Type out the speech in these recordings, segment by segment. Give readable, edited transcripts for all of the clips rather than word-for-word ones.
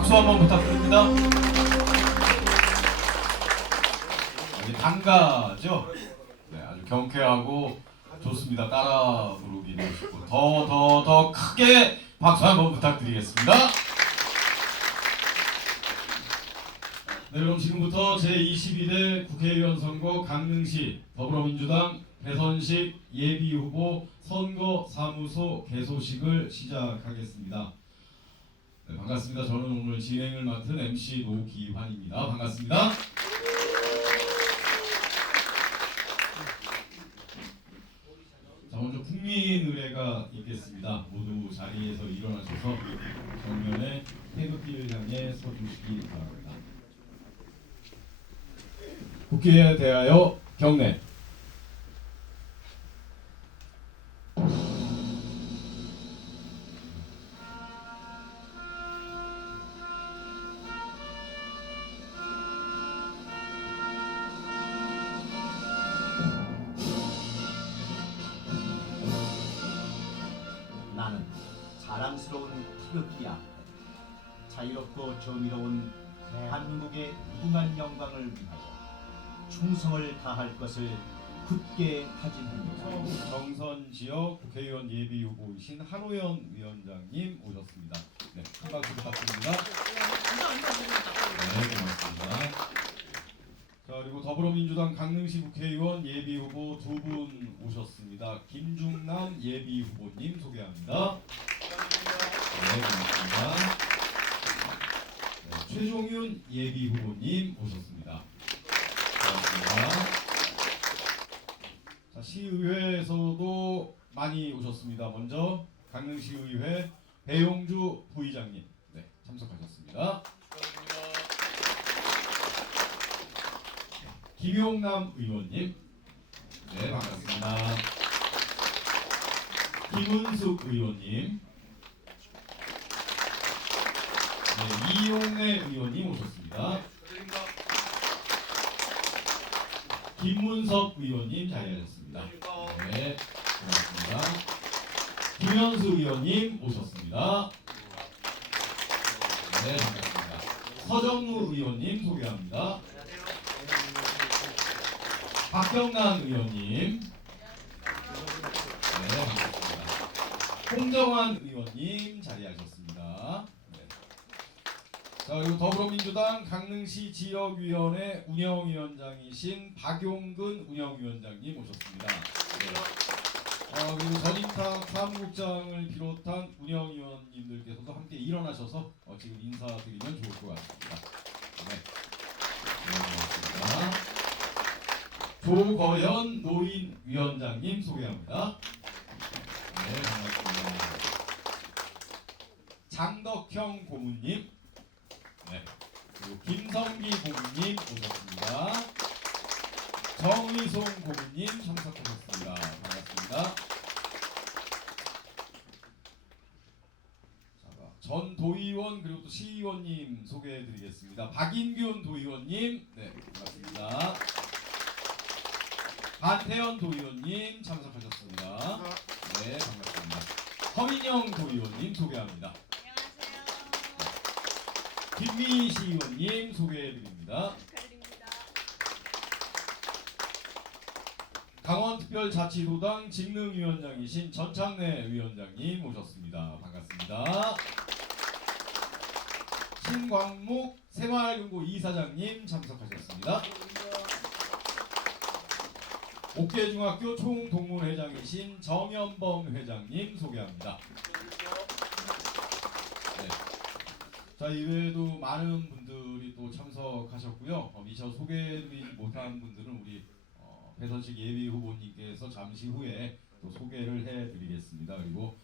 박수 한번 부탁드립니다. 단가죠? 네, 아주 경쾌하고 좋습니다. 따라 부르기도 쉽고 더 크게 박수 한번 부탁드리겠습니다. 네, 그럼 지금부터 제22대 국회의원 선거 강릉시 더불어민주당 대선식 예비후보 선거사무소 개소식을 시작하겠습니다. 네, 반갑습니다. 저는 오늘 진행을 맡은 MC 노기환입니다. 반갑습니다. 자, 먼저 국민의례가 있겠습니다. 모두 자리에서 일어나셔서 정면에 태극기를 향해 서주시기 바랍니다. 국회에 대하여 경례. 나는 자랑스러운 태극기 앞에 자유롭고 정의로운 대한민국의 무궁한 영광을 위하여 충성을 다할 것을 굳게 다짐합니다. 정선 지역 국회의원 예비 후보이신 한호연 위원장님 오셨습니다. 네, 큰 박수 부탁드립니다. 네, 고맙습니다. 자, 그리고 더불어민주당 강릉시 국회의원 예비 후보 두 분 오셨습니다. 김중남 예비 후보님 소개합니다. 네, 고맙습니다. 네, 최종윤 예비 후보님 오셨습니다. 고맙습니다. 자, 시의회에서도 많이 오셨습니다. 먼저 강릉시의회 배용주 부의장님, 네, 참석하셨습니다. 김용남 의원님, 네, 반갑습니다. 김은숙 의원님, 네, 이용래 의원님 오셨습니다. 김문석 의원님 자리하셨습니다. 네, 고맙습니다. 김현수 의원님 오셨습니다. 네, 반갑습니다. 서정무 의원님 소개합니다. 박경란 의원님, 네, 반갑습니다. 홍정환 의원님 자리하셨습니다. 네. 자, 그리고 더불어민주당 강릉시 지역위원회 운영위원장이신 박용근 운영위원장님 오셨습니다. 네. 그리고 전인탁 사무국장을 비롯한 운영위원님들께서도 함께 일어나셔서 지금 인사드리면 좋을 것 같습니다. 네, 고맙습니다. 조거연 노인위원장님 소개합니다. 네, 반갑습니다. 장덕형 고문님, 네, 그리고 김성기 고문님 오셨습니다. 정의송 고문님 참석하셨습니다. 반갑습니다. 전 도의원 그리고 또 시의원님 소개해드리겠습니다. 박인균 도의원님, 네, 반갑습니다. 반태현 도의원님 참석하셨습니다. 네, 반갑습니다. 허민영 도의원님 소개합니다. 안녕하세요. 김미희 시의원님 소개해드립니다. 축하드립니다. 강원특별자치도당 직능위원장이신 전창래 위원장님 오셨습니다. 반갑습니다. 신광묵 새마을금고 이사장님 참석하셨습니다. 옥계중학교 총동문회장이신 정연범 회장님 소개합니다. 네. 자, 이외에도 많은 분들이 또 참석하셨고요. 미처 소개해드리지 못한 분들은 우리 배선식 예비 후보님께서 잠시 후에 또 소개를 해드리겠습니다. 그리고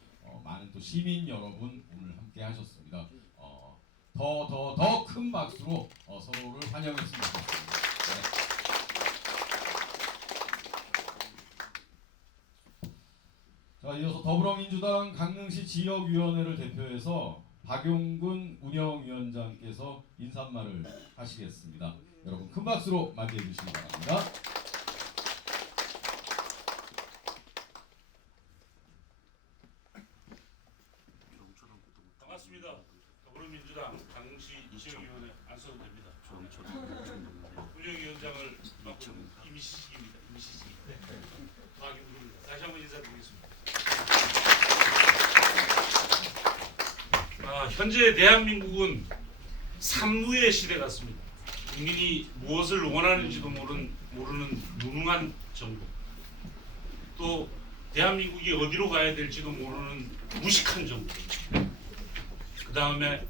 많은 또 시민 여러분 오늘 함께 하셨습니다. 더 큰 박수로 서로를 환영했으면 좋겠습니다. 네. 자, 이어서 더불어민주당 강릉시 지역위원회를 대표해서 박용근 운영위원장께서 인사말을 하시겠습니다. 여러분 큰 박수로 맞이해 주시기 바랍니다. 반갑습니다. 더불어민주당 강릉시 지역위원회 안수도 됩니다. 운영위원장을 맡고 있는 임시직입니다. 임시직. 박윤구입니다. 다시 한번 인사드리겠습니다. 현재 대한민국은 산무의 시대 같습니다. 국민이 무엇을 원하는지도 모르는 무능한 정부, 또 대한민국이 어디로 가야 될지도 모르는 무식한 정부, 그 다음에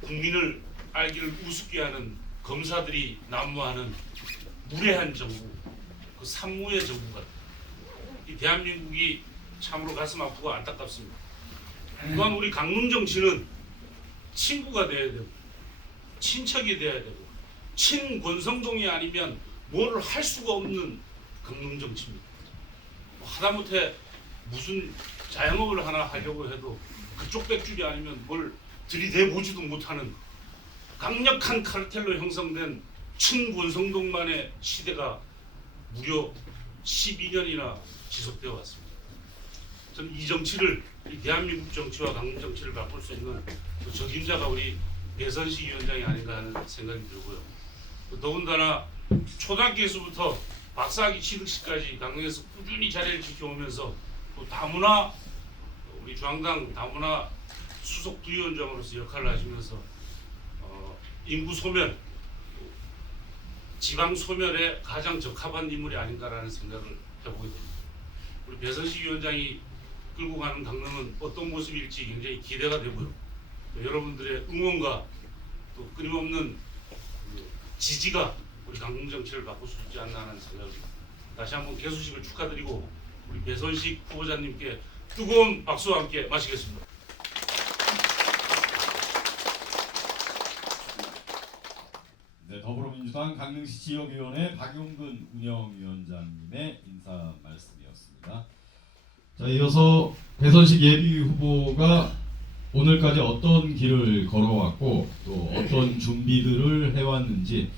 국민을 알기를 우습게 하는 검사들이 난무하는 무례한 정부, 그 산무의 정부 같아요. 이 대한민국이 참으로 가슴 아프고 안타깝습니다. 또한 우리 강릉 정치는 친구가 돼야 되고 친척이 돼야 되고 친권성동이 아니면 뭐를 할 수가 없는 강릉 정치입니다. 하다못해 무슨 자영업을 하나 하려고 해도 그쪽 백줄이 아니면 뭘 들이대보지도 못하는 강력한 카르텔로 형성된 친권성동만의 시대가 무려 12년이나 지속되어 왔습니다. 저는 이 정치를, 이 대한민국 정치와 강릉 정치를 바꿀 수 있는 그 적임자가 우리 배선식 위원장이 아닌가 하는 생각이 들고요. 더군다나 초등학교에서부터 박사학위 취득시까지 강릉에서 꾸준히 자리를 지켜오면서 또 다문화, 우리 중앙당 다문화 수석 부위원장으로서 역할을 하시면서 인구 소멸, 지방 소멸에 가장 적합한 인물이 아닌가라는 생각을 해보게 됩니다. 우리 배선식 위원장이 끌고 가는 강릉은 어떤 모습일지 굉장히 기대가 되고요. 여러분들의 응원과 또 끊임없는 지지가 우리 강릉 정치를 바꿀 수 있지 않나 하는 생각을 다시 한번 개수식을 축하드리고 우리 배선식 후보자님께 뜨거운 박수와 함께 마치겠습니다. 네, 더불어민주당 강릉시 지역위원회 박용근 운영위원장님의 인사 말씀이었습니다. 자, 이어서 배선식 예비 후보가 오늘까지 어떤 길을 걸어왔고 또 어떤 준비들을 해왔는지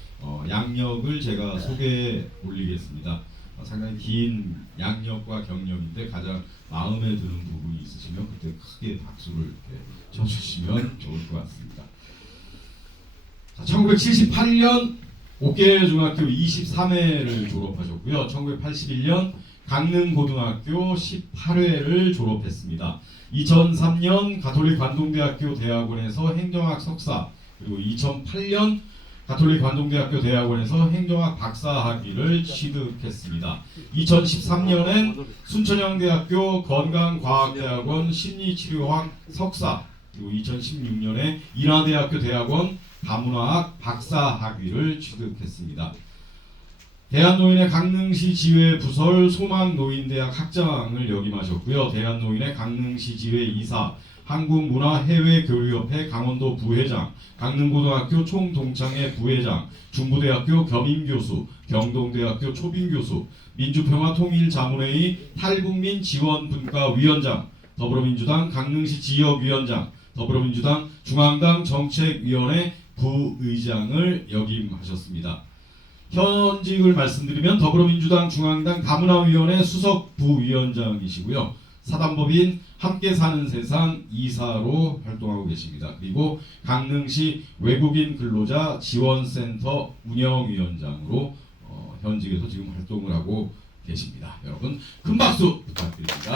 양력을 제가 소개해 올리겠습니다. 상당히 긴 양력과 경력인데 가장 마음에 드는 부분이 있으시면 그때 크게 박수를 이렇게 쳐주시면 좋을 것 같습니다. 1978년 옥계중학교 23회를 졸업하셨고요. 1981년 강릉고등학교 18회를 졸업했습니다. 2003년 가톨릭 관동대학교 대학원에서 행정학 석사, 그리고 2008년 가톨릭 관동대학교 대학원에서 행정학 박사학위를 취득했습니다. 2013년엔 순천향대학교 건강과학대학원 심리치료학 석사, 그리고 2016년에 인하대학교 대학원 다문화학 박사학위를 취득했습니다. 대한노인의 강릉시 지회 부설 소망노인대학 학장을 역임하셨고요. 대한노인의 강릉시 지회 이사, 한국문화해외교류협회 강원도 부회장, 강릉고등학교 총동창회 부회장, 중부대학교 겸임교수, 경동대학교 초빙교수, 민주평화통일자문회의 탈북민 지원분과위원장, 더불어민주당 강릉시 지역위원장, 더불어민주당 중앙당 정책위원회 부의장을 역임하셨습니다. 현직을 말씀드리면 더불어민주당 중앙당 다문화위원회 수석 부위원장이시고요. 사단법인 함께 사는 세상 이사로 활동하고 계십니다. 그리고 강릉시 외국인 근로자 지원센터 운영위원장으로 현직에서 지금 활동을 하고 계십니다. 여러분 큰 박수 부탁드립니다.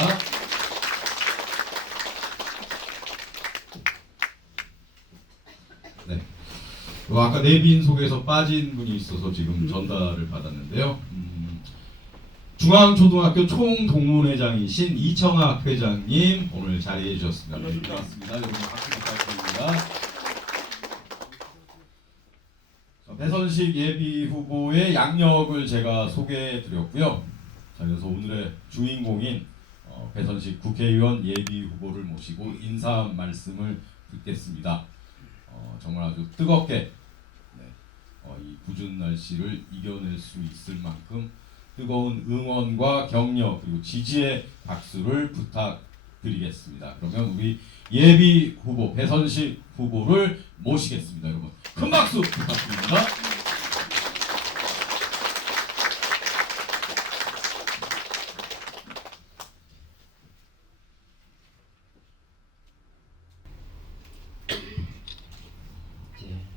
네. 아까 내빈 속에서 빠진 분이 있어서 지금 전달을 받았는데요. 중앙초등학교 총동문회장이신 이청학 회장님 오늘 자리해 주셨습니다. 네, 고맙습니다. 여러분 박수 부탁드립니다. 배선식 예비 후보의 양력을 제가 소개해 드렸고요. 자, 그래서 오늘의 주인공인 배선식 국회의원 예비 후보를 모시고 인사 말씀을 듣겠습니다. 정말 아주 뜨겁게 이 궂은 날씨를 이겨낼 수 있을 만큼 뜨거운 응원과 격려 그리고 지지의 박수를 부탁드리겠습니다. 그러면 우리 예비 후보 배선식 후보를 모시겠습니다. 여러분 큰 박수 부탁드립니다.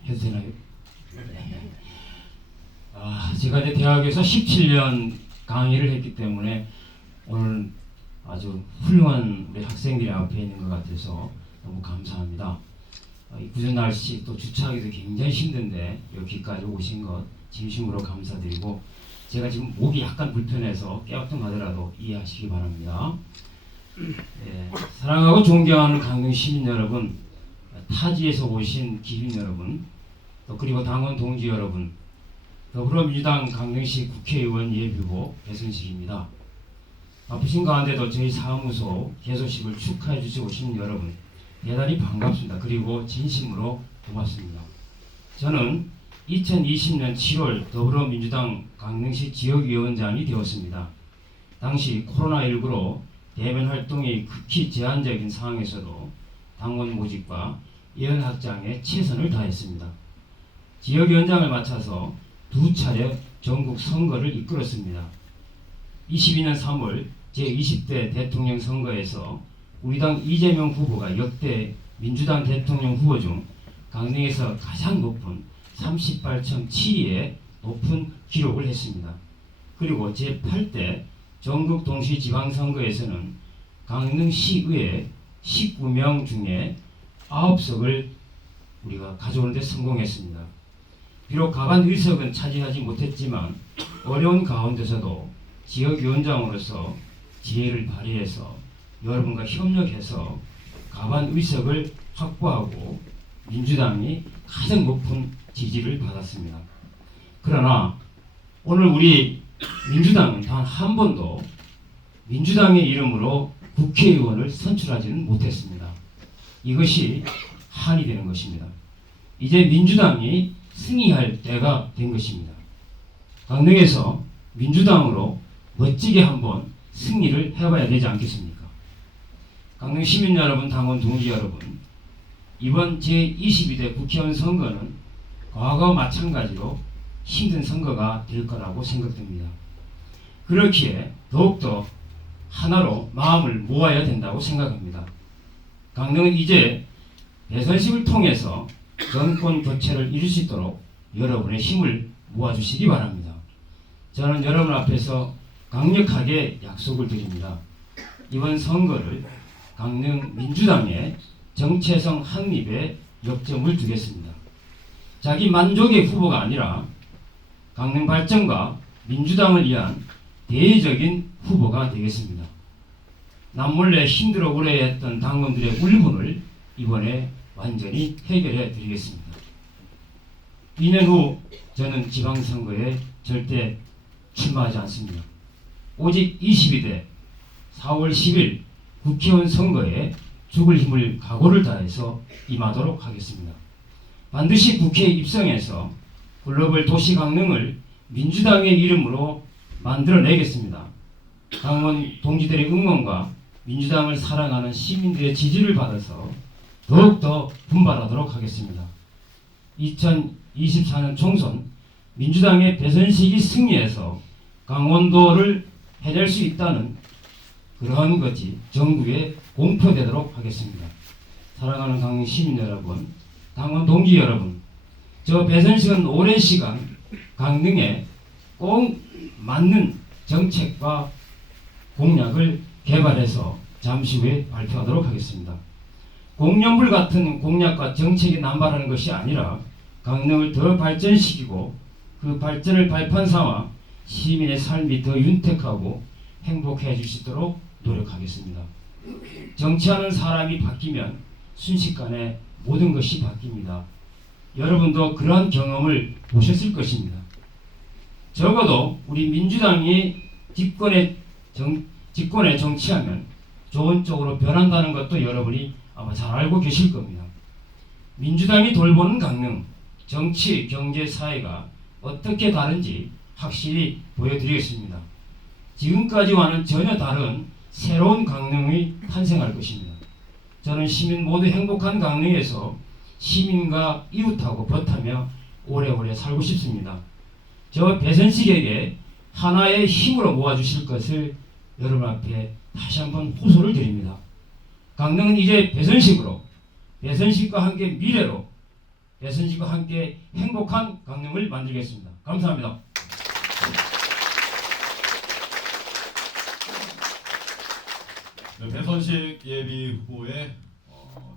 해도 되나요? 제가 이제 대학에서 17년 강의를 했기 때문에 오늘 아주 훌륭한 우리 학생들이 앞에 있는 것 같아서 너무 감사합니다. 이 굳은 날씨 또 주차하기도 굉장히 힘든데 여기까지 오신 것 진심으로 감사드리고, 제가 지금 목이 약간 불편해서 깨우뚱하더라도 이해하시기 바랍니다. 사랑하고 존경하는 강릉 시민 여러분, 타지에서 오신 기민 여러분, 또 그리고 당원 동지 여러분, 더불어민주당 강릉시 국회의원 예비후보 배순식입니다. 바쁘신 가운데도 저희 사무소 개소식을 축하해 주시고 오신 여러분 대단히 반갑습니다. 그리고 진심으로 고맙습니다. 저는 2020년 7월 더불어민주당 강릉시 지역위원장이 되었습니다. 당시 코로나19로 대면 활동이 극히 제한적인 상황에서도 당원 모집과 예언 확장에 최선을 다했습니다. 지역위원장을 맡아서 2차례 전국 선거를 이끌었습니다. 22년 3월 제20대 대통령 선거에서 우리 당 이재명 후보가 역대 민주당 대통령 후보 중 강릉에서 가장 높은 38.72의 높은 기록을 했습니다. 그리고 제8대 전국 동시지방선거에서는 강릉시의회 19명 중에 9석을 우리가 가져오는 데 성공했습니다. 비록 가반 의석은 차지하지 못했지만 어려운 가운데서도 지역위원장으로서 지혜를 발휘해서 여러분과 협력해서 가반 의석을 확보하고 민주당이 가장 높은 지지를 받았습니다. 그러나 오늘 우리 민주당은 단 한 번도 민주당의 이름으로 국회의원을 선출하지는 못했습니다. 이것이 한이 되는 것입니다. 이제 민주당이 승리할 때가 된 것입니다. 강릉에서 민주당으로 멋지게 한번 승리를 해봐야 되지 않겠습니까? 강릉 시민 여러분, 당원 동지 여러분, 이번 제22대 국회의원 선거는 과거와 마찬가지로 힘든 선거가 될 거라고 생각됩니다. 그렇기에 더욱더 하나로 마음을 모아야 된다고 생각합니다. 강릉은 이제 대선식을 통해서 정권 교체를 이룰 수 있도록 여러분의 힘을 모아주시기 바랍니다. 저는 여러분 앞에서 강력하게 약속을 드립니다. 이번 선거를 강릉 민주당의 정체성 확립에 역점을 두겠습니다. 자기 만족의 후보가 아니라 강릉 발전과 민주당을 위한 대외적인 후보가 되겠습니다. 남몰래 힘들어 오래 했던 당원들의 울분을 이번에 완전히 해결해 드리겠습니다. 2년 후 저는 지방선거에 절대 출마하지 않습니다. 오직 22대 4월 10일 국회의원 선거에 죽을 힘을 각오를 다해서 임하도록 하겠습니다. 반드시 국회에 입성해서 글로벌 도시 강릉을 민주당의 이름으로 만들어내겠습니다. 당원 동지들의 응원과 민주당을 사랑하는 시민들의 지지를 받아서 더욱더 분발하도록 하겠습니다. 2024년 총선 민주당의 배선식이 승리해서 강원도를 해낼 수 있다는 그러한 것이 전국에 공표되도록 하겠습니다. 사랑하는 강릉 시민 여러분, 당원 동지 여러분, 저 배선식은 오랜 시간 강릉에 꼭 맞는 정책과 공약을 개발해서 잠시 후에 발표하도록 하겠습니다. 공룡불 같은 공약과 정책이 남발하는 것이 아니라 강릉을 더 발전시키고 그 발전을 발판 삼아 시민의 삶이 더 윤택하고 행복해질 수 있도록 노력하겠습니다. 정치하는 사람이 바뀌면 순식간에 모든 것이 바뀝니다. 여러분도 그러한 경험을 보셨을 것입니다. 적어도 우리 민주당이 집권에 정치하면 좋은 쪽으로 변한다는 것도 여러분이 아마 잘 알고 계실 겁니다. 민주당이 돌보는 강릉, 정치, 경제, 사회가 어떻게 다른지 확실히 보여드리겠습니다. 지금까지와는 전혀 다른 새로운 강릉이 탄생할 것입니다. 저는 시민 모두 행복한 강릉에서 시민과 이웃하고 벗하며 오래오래 살고 싶습니다. 저 배선식에게 하나의 힘으로 모아주실 것을 여러분 앞에 다시 한번 호소를 드립니다. 강릉은 이제 배선식으로, 배선식과 함께 미래로 배선식과 함께 행복한 강릉을 만들겠습니다. 감사합니다. 네, 배선식 예비 후보의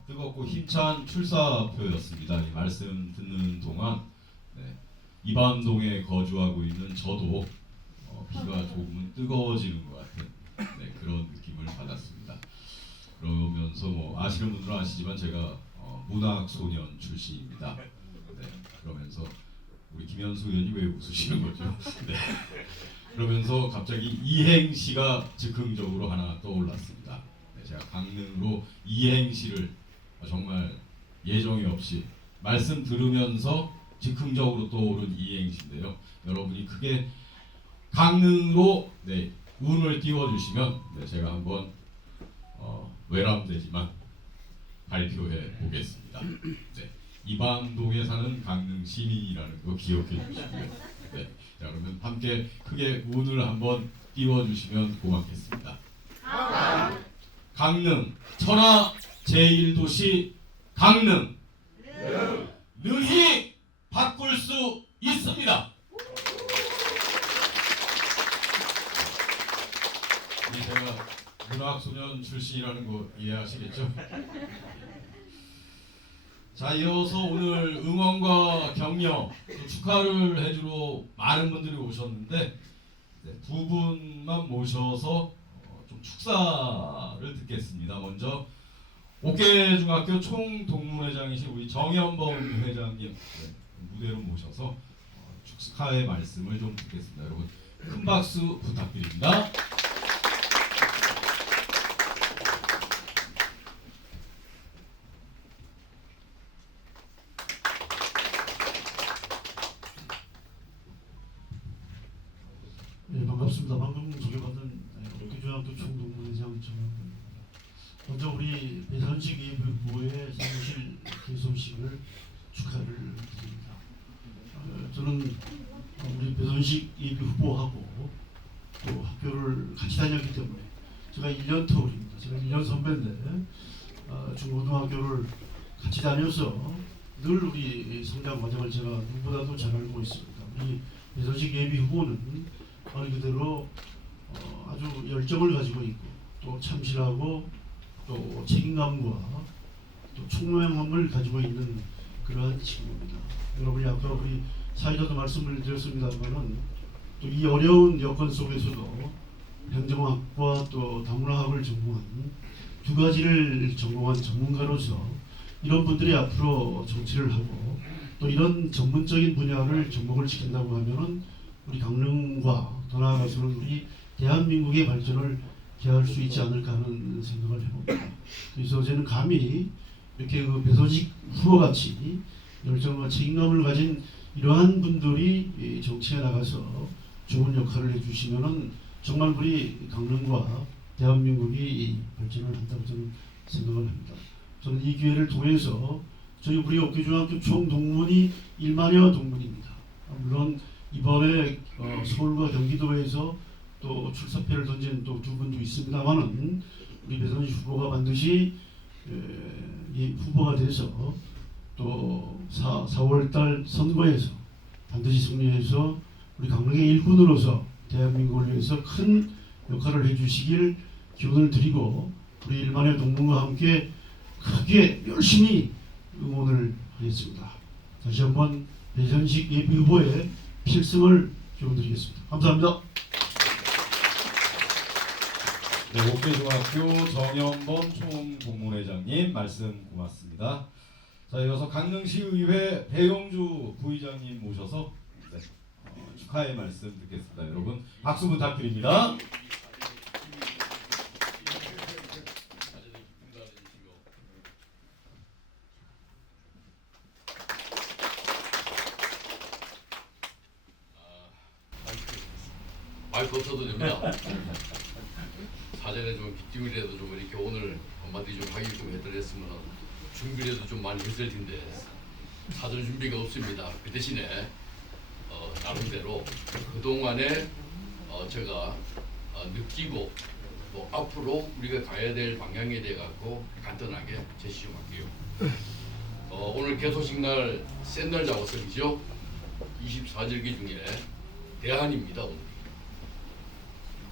뜨겁고 힘찬 출사표였습니다. 이 말씀 듣는 동안 이반동에 거주하고 있는 저도 피가 조금은 뜨거워지는 것 같은 그런 느낌을 받았습니다. 그러면서 뭐 아시는 분들은 아시지만 제가 문학 소년 출신입니다. 그러면서 우리 김현수 의원이 왜 웃으시는 거죠? 그러면서 갑자기 이행시가 즉흥적으로 하나 떠올랐습니다. 제가 강릉으로 이행시를 정말 예정이 없이 말씀 들으면서 즉흥적으로 떠오른 이행시인데요. 여러분이 크게 강릉으로 운을 띄워주시면 제가 한번 외람되지만 발표해 보겠습니다. 이방동에 사는 강릉 시민이라는 거 기억해 주시고요. 자, 그러면 함께 크게 운을 한번 띄워주시면 고맙겠습니다. 강릉 천하 제1도시 강릉 능히 바꿀 수 있습니다. 제가 문학소년 출신이라는 거 이해하시겠죠? 자, 이어서 오늘 응원과 격려, 또 축하를 해주러 많은 분들이 오셨는데 두 분만 모셔서 좀 축사를 듣겠습니다. 먼저 옥계중학교 총동문회장이신 우리 정연범 회장님 무대로 모셔서 축하의 말씀을 좀 듣겠습니다. 여러분 큰 박수 부탁드립니다. 네, 반갑습니다. 방금 소개받은 옥계중학교 총동문회장 정연범입니다. 먼저 우리 배선식 예비 후보의 사무실 개소식을 축하를 드립니다. 저는 우리 배선식 예비 후보하고 또 학교를 같이 다녔기 때문에 제가 1년 터울입니다. 제가 1년 선배인데 중고등학교를 같이 다녀서 늘 우리 성장 과정을 제가 누구보다도 잘 알고 있습니다. 우리 배선식 예비 후보는 말 그대로 아주 열정을 가지고 있고 또 참신하고 또 책임감과 또 총명함을 가지고 있는 그러한 친구입니다. 여러분이 아까 우리 사회자도 말씀을 드렸습니다만은 또 이 어려운 여건 속에서도 행정학과 또 다문화학을 전공한 두 가지를 전공한 전문가로서 이런 분들이 앞으로 정치를 하고 또 이런 전문적인 분야를 접목을 시킨다고 하면은 우리 강릉과 더 나아가서는 우리 대한민국의 발전을 기할 수 있지 않을까 하는 생각을 해봅니다. 그래서 저는 감히 이렇게 그 배선식 후보같이 열정과 책임감을 가진 이러한 분들이 정치에 나가서 좋은 역할을 해주시면은 정말 우리 강릉과 대한민국이 발전을 한다고 저는 생각을 합니다. 저는 이 기회를 통해서 저희 우리 옥계중학교 총동문이 1만여 동문입니다. 물론 이번에 서울과 경기도에서 또 출사표를 던진 또 두 분도 있습니다만은 우리 배선식 후보가 반드시 후보가 돼서 또 4월달 선거에서 반드시 승리해서 우리 강릉의 일꾼으로서 대한민국을 위해서 큰 역할을 해주시길 기원을 드리고 우리 1만의 동문과 함께 크게 열심히 응원을 하겠습니다. 다시 한번 배선식 예비 후보의 필승을 기원드리겠습니다. 감사합니다. 네, 옥계중학교 정연범 총동문회장님 말씀 고맙습니다. 자, 이어서 강릉시의회 배용주 부의장님 모셔서 축하의 말씀 듣겠습니다. 여러분 박수 부탁드립니다. 마이크 없어도 됩니다. 사전에 좀 기tim이라도 좀 이렇게 오늘 한마디 좀 하기 좀 해드렸으면 준비라도 좀 많이 했을 텐데 사전 준비가 없습니다. 그 대신에 나름대로 그동안에 제가 느끼고 또 앞으로 우리가 가야 될 방향에 대해 갖고 간단하게 제시 좀 할게요. 오늘 개소식 날 센날 작업설이죠. 24절기 중에 대한입니다. 오늘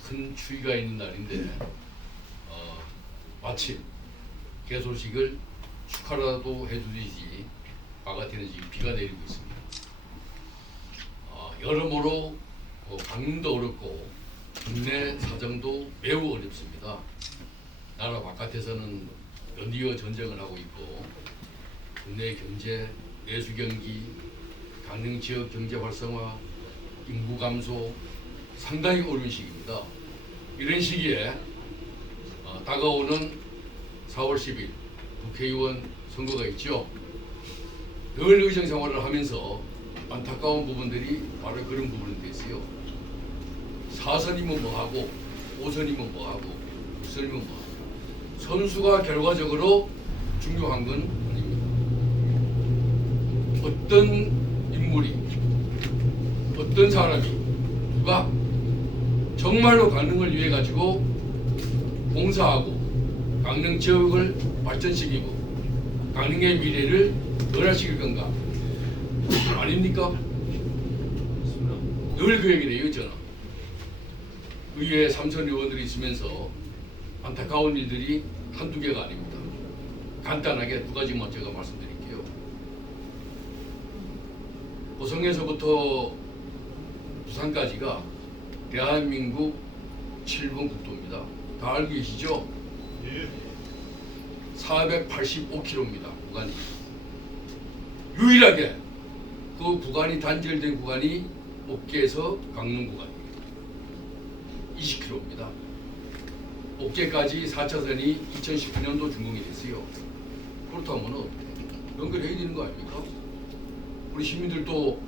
큰 추위가 있는 날인데 마침 개소식을 축하라도 해주듯이 바깥에는 지금 비가 내리고 있습니다. 여러모로 방문도 어렵고 국내 사정도 매우 어렵습니다. 나라 바깥에서는 연이어 전쟁을 하고 있고 국내 경제, 내수 경기, 강릉 지역 경제 활성화, 인구 감소 상당히 어려운 시기입니다. 이런 시기에 다가오는 4월 10일 국회의원 선거가 있죠. 늘 의정 생활을 하면서 안타까운 부분들이 바로 그런 부분이 있어요. 4선이면 뭐하고 5선이면 뭐하고 6선이면 뭐하고 선수가 결과적으로 중요한 건 아닙니다. 어떤 인물이 어떤 사람이 누가 정말로 강릉을 위해 가지고 봉사하고 강릉 지역을 발전시키고 강릉의 미래를 변화시킬 건가 아닙니까? 늘 그 얘기를 해요. 저는 의회 3선 의원들이 있으면서 안타까운 일들이 한두 개가 아닙니다. 간단하게 두 가지만 제가 말씀드릴게요. 고성에서부터 부산까지가 대한민국 7번 국도입니다. 다 알고 계시죠? 485km입니다. 구간이. 유일하게 그 구간이 단절된 구간이 옥계에서 강릉 구간입니다. 20km입니다. 옥계까지 4차선이 2019년도 준공이 됐어요. 그렇다면 연결해야 되는 거 아닙니까? 우리 시민들도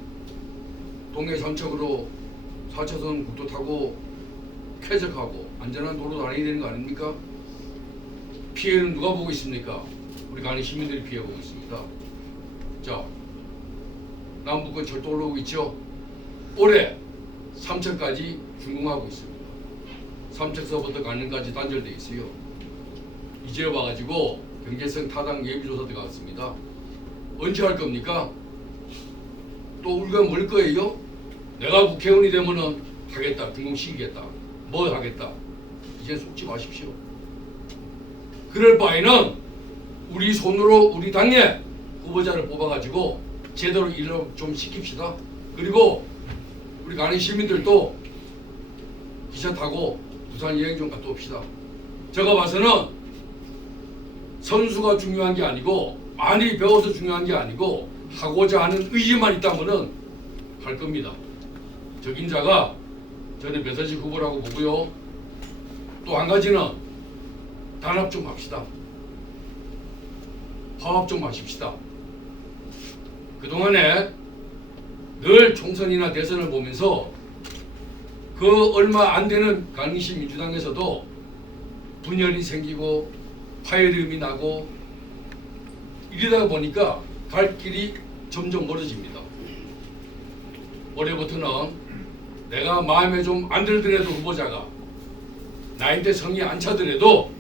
동해 삼척으로 4차선 국도 타고 쾌적하고 안전한 도로 다녀야 되는 거 아닙니까? 피해는 누가 보고 있습니까? 우리 강릉 시민들이 피해 보고 있습니다. 자, 남북권 철도 올라오고 있죠? 올해 삼척까지 준공하고 있습니다. 삼척서부터 강릉까지 단절돼 있어요. 이제 와가지고 경제성 타당 예비조사 들어갔습니다. 언제 할 겁니까? 또 우리가 뭘 거예요? 내가 국회의원이 되면은 하겠다, 준공시키겠다, 뭐 하겠다. 이제 속지 마십시오. 그럴 바에는 우리 손으로 우리 당에 후보자를 뽑아가지고 제대로 일을 좀 시킵시다. 그리고 우리 강릉 시민들도 기차 타고 부산 여행 좀 갔다 옵시다. 제가 봐서는 선수가 중요한 게 아니고 많이 배워서 중요한 게 아니고 하고자 하는 의지만 있다면은 할 겁니다. 적임자가 저는 배서식 후보라고 보고요. 또 한 가지는 단합 좀 합시다. 화합 좀 하십시다. 그동안에 늘 총선이나 대선을 보면서 그 얼마 안 되는 강릉시 민주당에서도 분열이 생기고 파열음이 나고 이러다 보니까 갈 길이 점점 멀어집니다. 올해부터는 내가 마음에 좀 안 들더라도 후보자가 나인데 성이 안 차더라도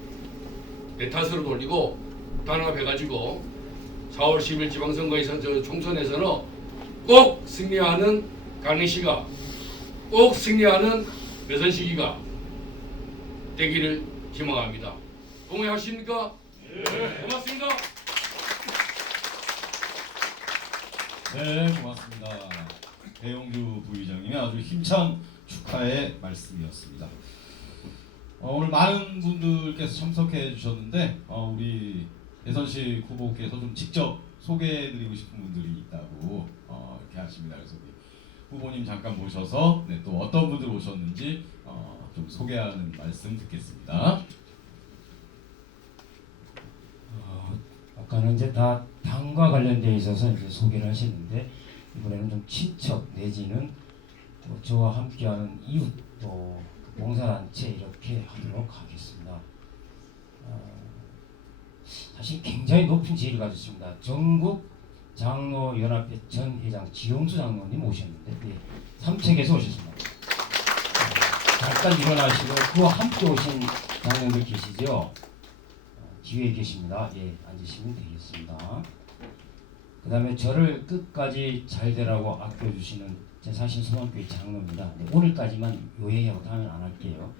내 탓으로 돌리고 단합해가지고 4월 10일 지방선거에서 총선에서는 꼭 승리하는 강릉시가 꼭 승리하는 매선시기가 되기를 희망합니다. 동의하십니까? 네. 고맙습니다. 네, 고맙습니다. 배용주 부의장님의 아주 힘찬 축하의 말씀이었습니다. 오늘 많은 분들께서 참석해 주셨는데 우리 배선식 후보께서 좀 직접 소개해드리고 싶은 분들이 있다고 이렇게 하십니다. 그래서 우리 후보님 잠깐 모셔서 또 어떤 분들 오셨는지 좀 소개하는 말씀 듣겠습니다. 아까는 이제 다 당과 관련되어 있어서 이제 소개를 하시는데 이번에는 좀 친척 내지는 또 저와 함께하는 이웃 또 봉사단체 이렇게 하도록 하겠습니다. 사실 굉장히 높은 지위를 가졌습니다. 전국 장로연합회 전 회장 지용수 장로님 오셨는데 삼척에서 오셨습니다. 잠깐 일어나시고 그와 함께 오신 장로님들 계시죠? 뒤에 계십니다. 예, 앉으시면 되겠습니다. 그 다음에 저를 끝까지 잘 되라고 아껴주시는 제 사실 소망교회 장로입니다. 네, 오늘까지만 요예하고 다음엔 안 할게요.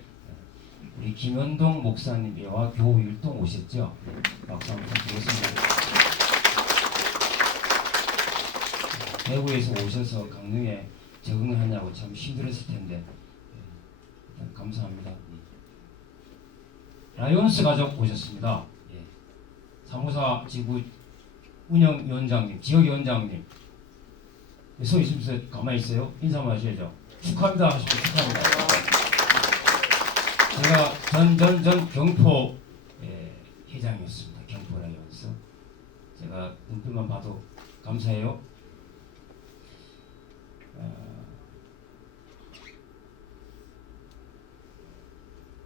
우리 김현동 목사님과 교육동 오셨죠? 네, 박수 한번 드리겠습니다. 대구에서 오셔서 강릉에 적응하냐고 참 힘들었을 텐데 일단 감사합니다. 라이온스 가족 오셨습니다. 예. 사무사 지구 운영위원장님, 지역위원장님 서 있으면서 가만히 있어요. 인사만 하셔야죠. 축하합니다 하시고 축하합니다. 제가 전 경포 회장이었습니다. 경포 라이온스. 제가 눈빛만 봐도 감사해요.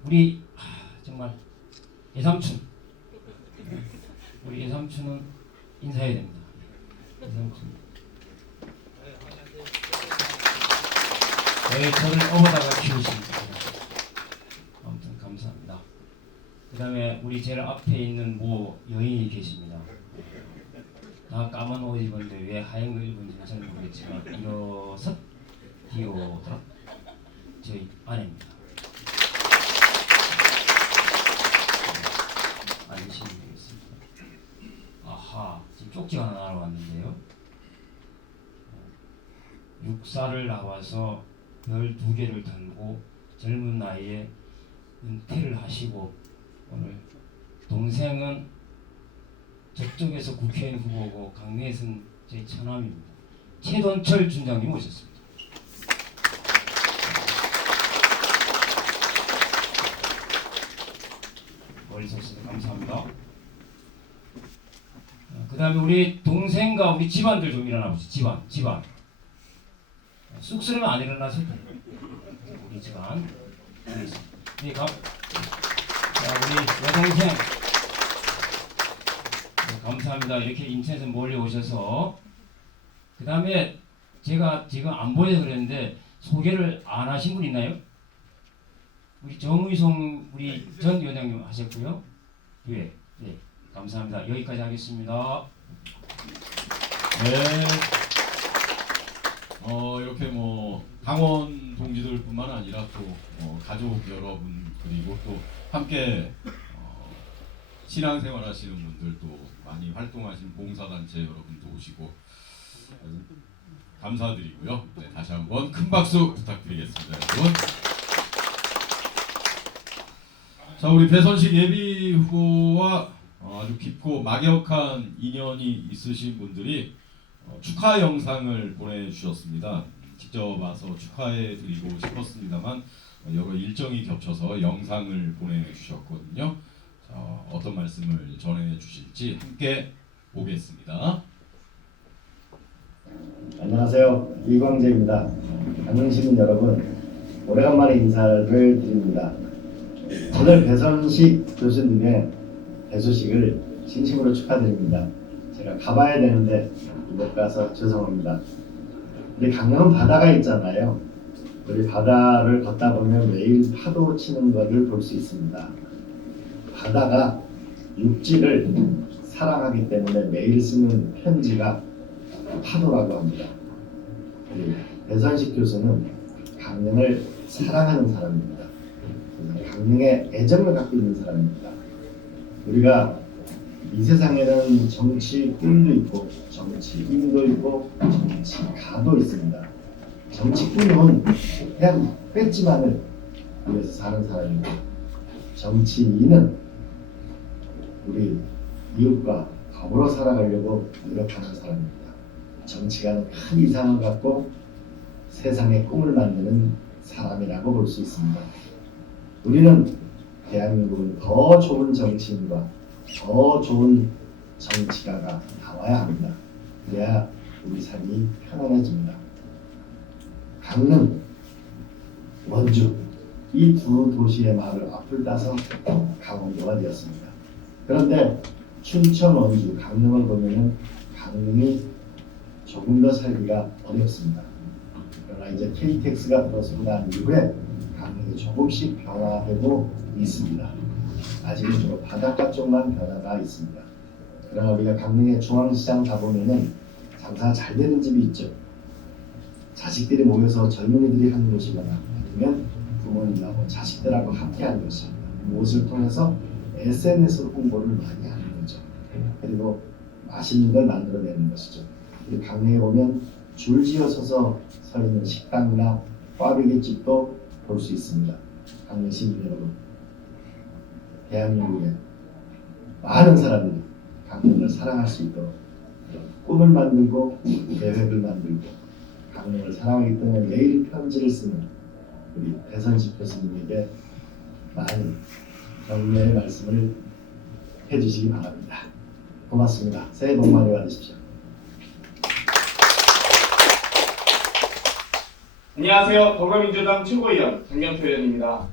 우리 정말 예삼촌, 우리 예삼촌은 인사해야 됩니다. 예삼촌. 저를 업어다가 키우십니다. 아무튼 감사합니다. 그 다음에 우리 제일 앞에 있는 모 여인이 계십니다. 다 까만 옷 입었는데 왜 하얀 걸 입은지는 잘 모르겠지만 일어서 디오드라 저희 아내입니다. 앉으시면 되겠습니다. 아하, 지금 쪽지가 하나 날아왔는데요. 육사를 나와서 별 2개를 달고 젊은 나이에 은퇴를 하시고 오늘 동생은 저쪽에서 국회의원 후보고 강릉에서는 저희 처남입니다. 최돈철 준장님 오셨습니다. 멀리서 오셔서 감사합니다. 그 다음에 우리 동생과 우리 집안들 좀 일어나 보시죠. 집안. 쑥스러우면 안 일어나서 우리 집안. 네, 자, 우리 여동생. 네, 감사합니다. 이렇게 인천에서 멀리 오셔서. 그 다음에 제가 지금 안 보여서 그랬는데 소개를 안 하신 분 있나요? 우리 정의송 우리 전 위원장님 하셨고요. 네, 네, 감사합니다. 여기까지 하겠습니다. 네. 이렇게 강원 동지들뿐만 아니라 또 가족 여러분 그리고 또 함께 신앙생활하시는 분들도 많이 활동하시는 봉사단체 여러분도 오시고 감사드리고요. 네, 다시 한번 큰 박수 부탁드리겠습니다, 여러분. 자, 우리 배선식 예비 후보와 아주 깊고 막역한 인연이 있으신 분들이 축하 영상을 보내주셨습니다. 직접 와서 축하해드리고 싶었습니다만 여러 일정이 겹쳐서 영상을 보내주셨거든요. 자, 어떤 말씀을 전해주실지 함께 보겠습니다. 안녕하세요. 이광재입니다. 강릉시민 여러분, 오래간만에 인사를 드립니다. 오늘 배선식 교수님의 배소식을 진심으로 축하드립니다. 제가 가봐야 되는데 못 가서 죄송합니다. 우리 강릉은 바다가 있잖아요. 우리 바다를 걷다 보면 매일 파도 치는 것을 볼 수 있습니다. 바다가 육지를 사랑하기 때문에 매일 쓰는 편지가 파도라고 합니다. 우리 배선식 교수는 강릉을 사랑하는 사람입니다. 강릉에 애정을 갖고 있는 사람입니다. 우리가 이 세상에는 정치 꾼도 있고 정치인도 있고 정치가도 있습니다. 정치꾼은 그냥 뺏지만을 위해서 사는 사람이고 정치인은 우리 이웃과 더불어 살아가려고 노력하는 사람입니다. 정치가는 큰 이상을 갖고 세상의 꿈을 만드는 사람이라고 볼 수 있습니다. 우리는 대한민국은 더 좋은 정치인과 더 좋은 정치가가 나와야 합니다. 그래야 우리 삶이 편안해집니다. 강릉, 원주 이 두 도시의 말을 앞을 따서 강원도가 되었습니다. 그런데 춘천, 원주, 강릉을 보면은 강릉이 조금 더 살기가 어렵습니다. 그러나 이제 KTX가 들어서고 난 이후에 강릉이 조금씩 변화되고 있습니다. 아직은 주로 바닷가 쪽만 변화가 있습니다. 그러나 우리가 강릉의 중앙시장 가보면은 장사가 잘 되는 집이 있죠. 자식들이 모여서 젊은이들이 하는 것이거나 아니면 부모님하고 자식들하고 함께하는 것입니다. 무엇을 통해서 SNS로 홍보를 많이 하는 거죠. 그리고 맛있는 걸 만들어내는 것이죠. 우리 강릉에 보면 줄지어 서서 서 있는 식당이나 꽈배기 집도 볼 수 있습니다. 강릉 시민 여러분, 대한민국에 많은 사람들이 강릉을 사랑할 수 있도록 꿈을 만들고 계획을 만들고 강릉을 사랑하기 때문에 매일 편지를 쓰는 우리 배선식 교수님에게 많은 격려의 말씀을 해주시기 바랍니다. 고맙습니다. 새해 복 많이 받으십시오. 안녕하세요. 더불어민주당 최고위원 장경태 의원입니다.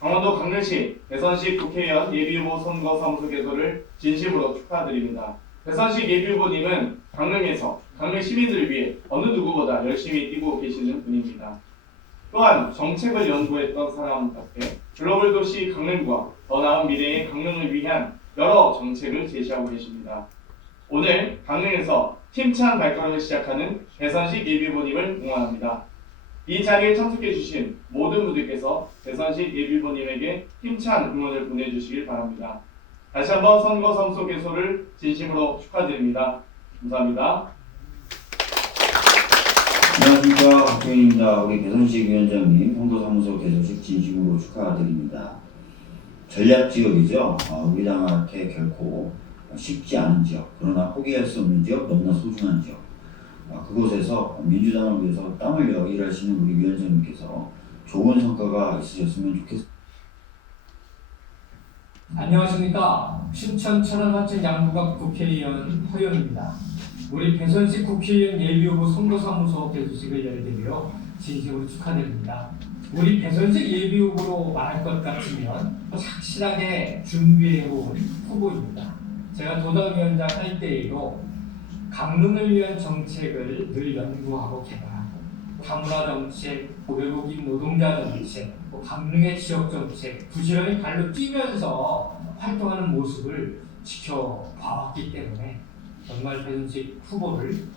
강원도 강릉시 배선식 국회의원 예비후보 선거사무소 개소를 진심으로 축하드립니다. 배선식 예비후보님은 강릉에서 강릉 시민들을 위해 어느 누구보다 열심히 뛰고 계시는 분입니다. 또한 정책을 연구했던 사람답게 글로벌 도시 강릉과 더 나은 미래의 강릉을 위한 여러 정책을 제시하고 계십니다. 오늘 강릉에서 힘찬 발걸음을 시작하는 배선식 예비후보님을 응원합니다. 이 자리에 참석해 주신 모든 분들께서 배선식 예비후보님에게 힘찬 응원을 보내주시길 바랍니다. 다시 한번 선거사무소 개소를 진심으로 축하드립니다. 감사합니다. 안녕하십니까, 박정희입니다. 우리 배선식 위원장님 선거사무소 개소식 진심으로 축하드립니다. 전략지역이죠. 우리 당한테 결코 쉽지 않은 지역, 그러나 포기할 수 없는 지역, 너무나 소중한 지역. 그곳에서 민주당을 위해서 땀 흘려 일하시는 우리 위원장님께서 좋은 성과가 있으셨으면 좋겠습니다. 안녕하십니까. 춘천 천안하천 양부각 국회의원 허영입니다. 우리 배선식 국회의원 예비후보 선거사무소 개소식을 열게되어 진심으로 축하드립니다. 우리 배선식 예비후보로 말할 것 같으면 착실하게 준비해온 후보입니다. 제가 도당위원장 할 때에도 강릉을 위한 정책을 늘 연구하고 개발하고 다문화 정책, 외국인 노동자 정책, 강릉의 지역 정책 부지런히 발로 뛰면서 활동하는 모습을 지켜봐왔기 때문에 정말 배선식 후보를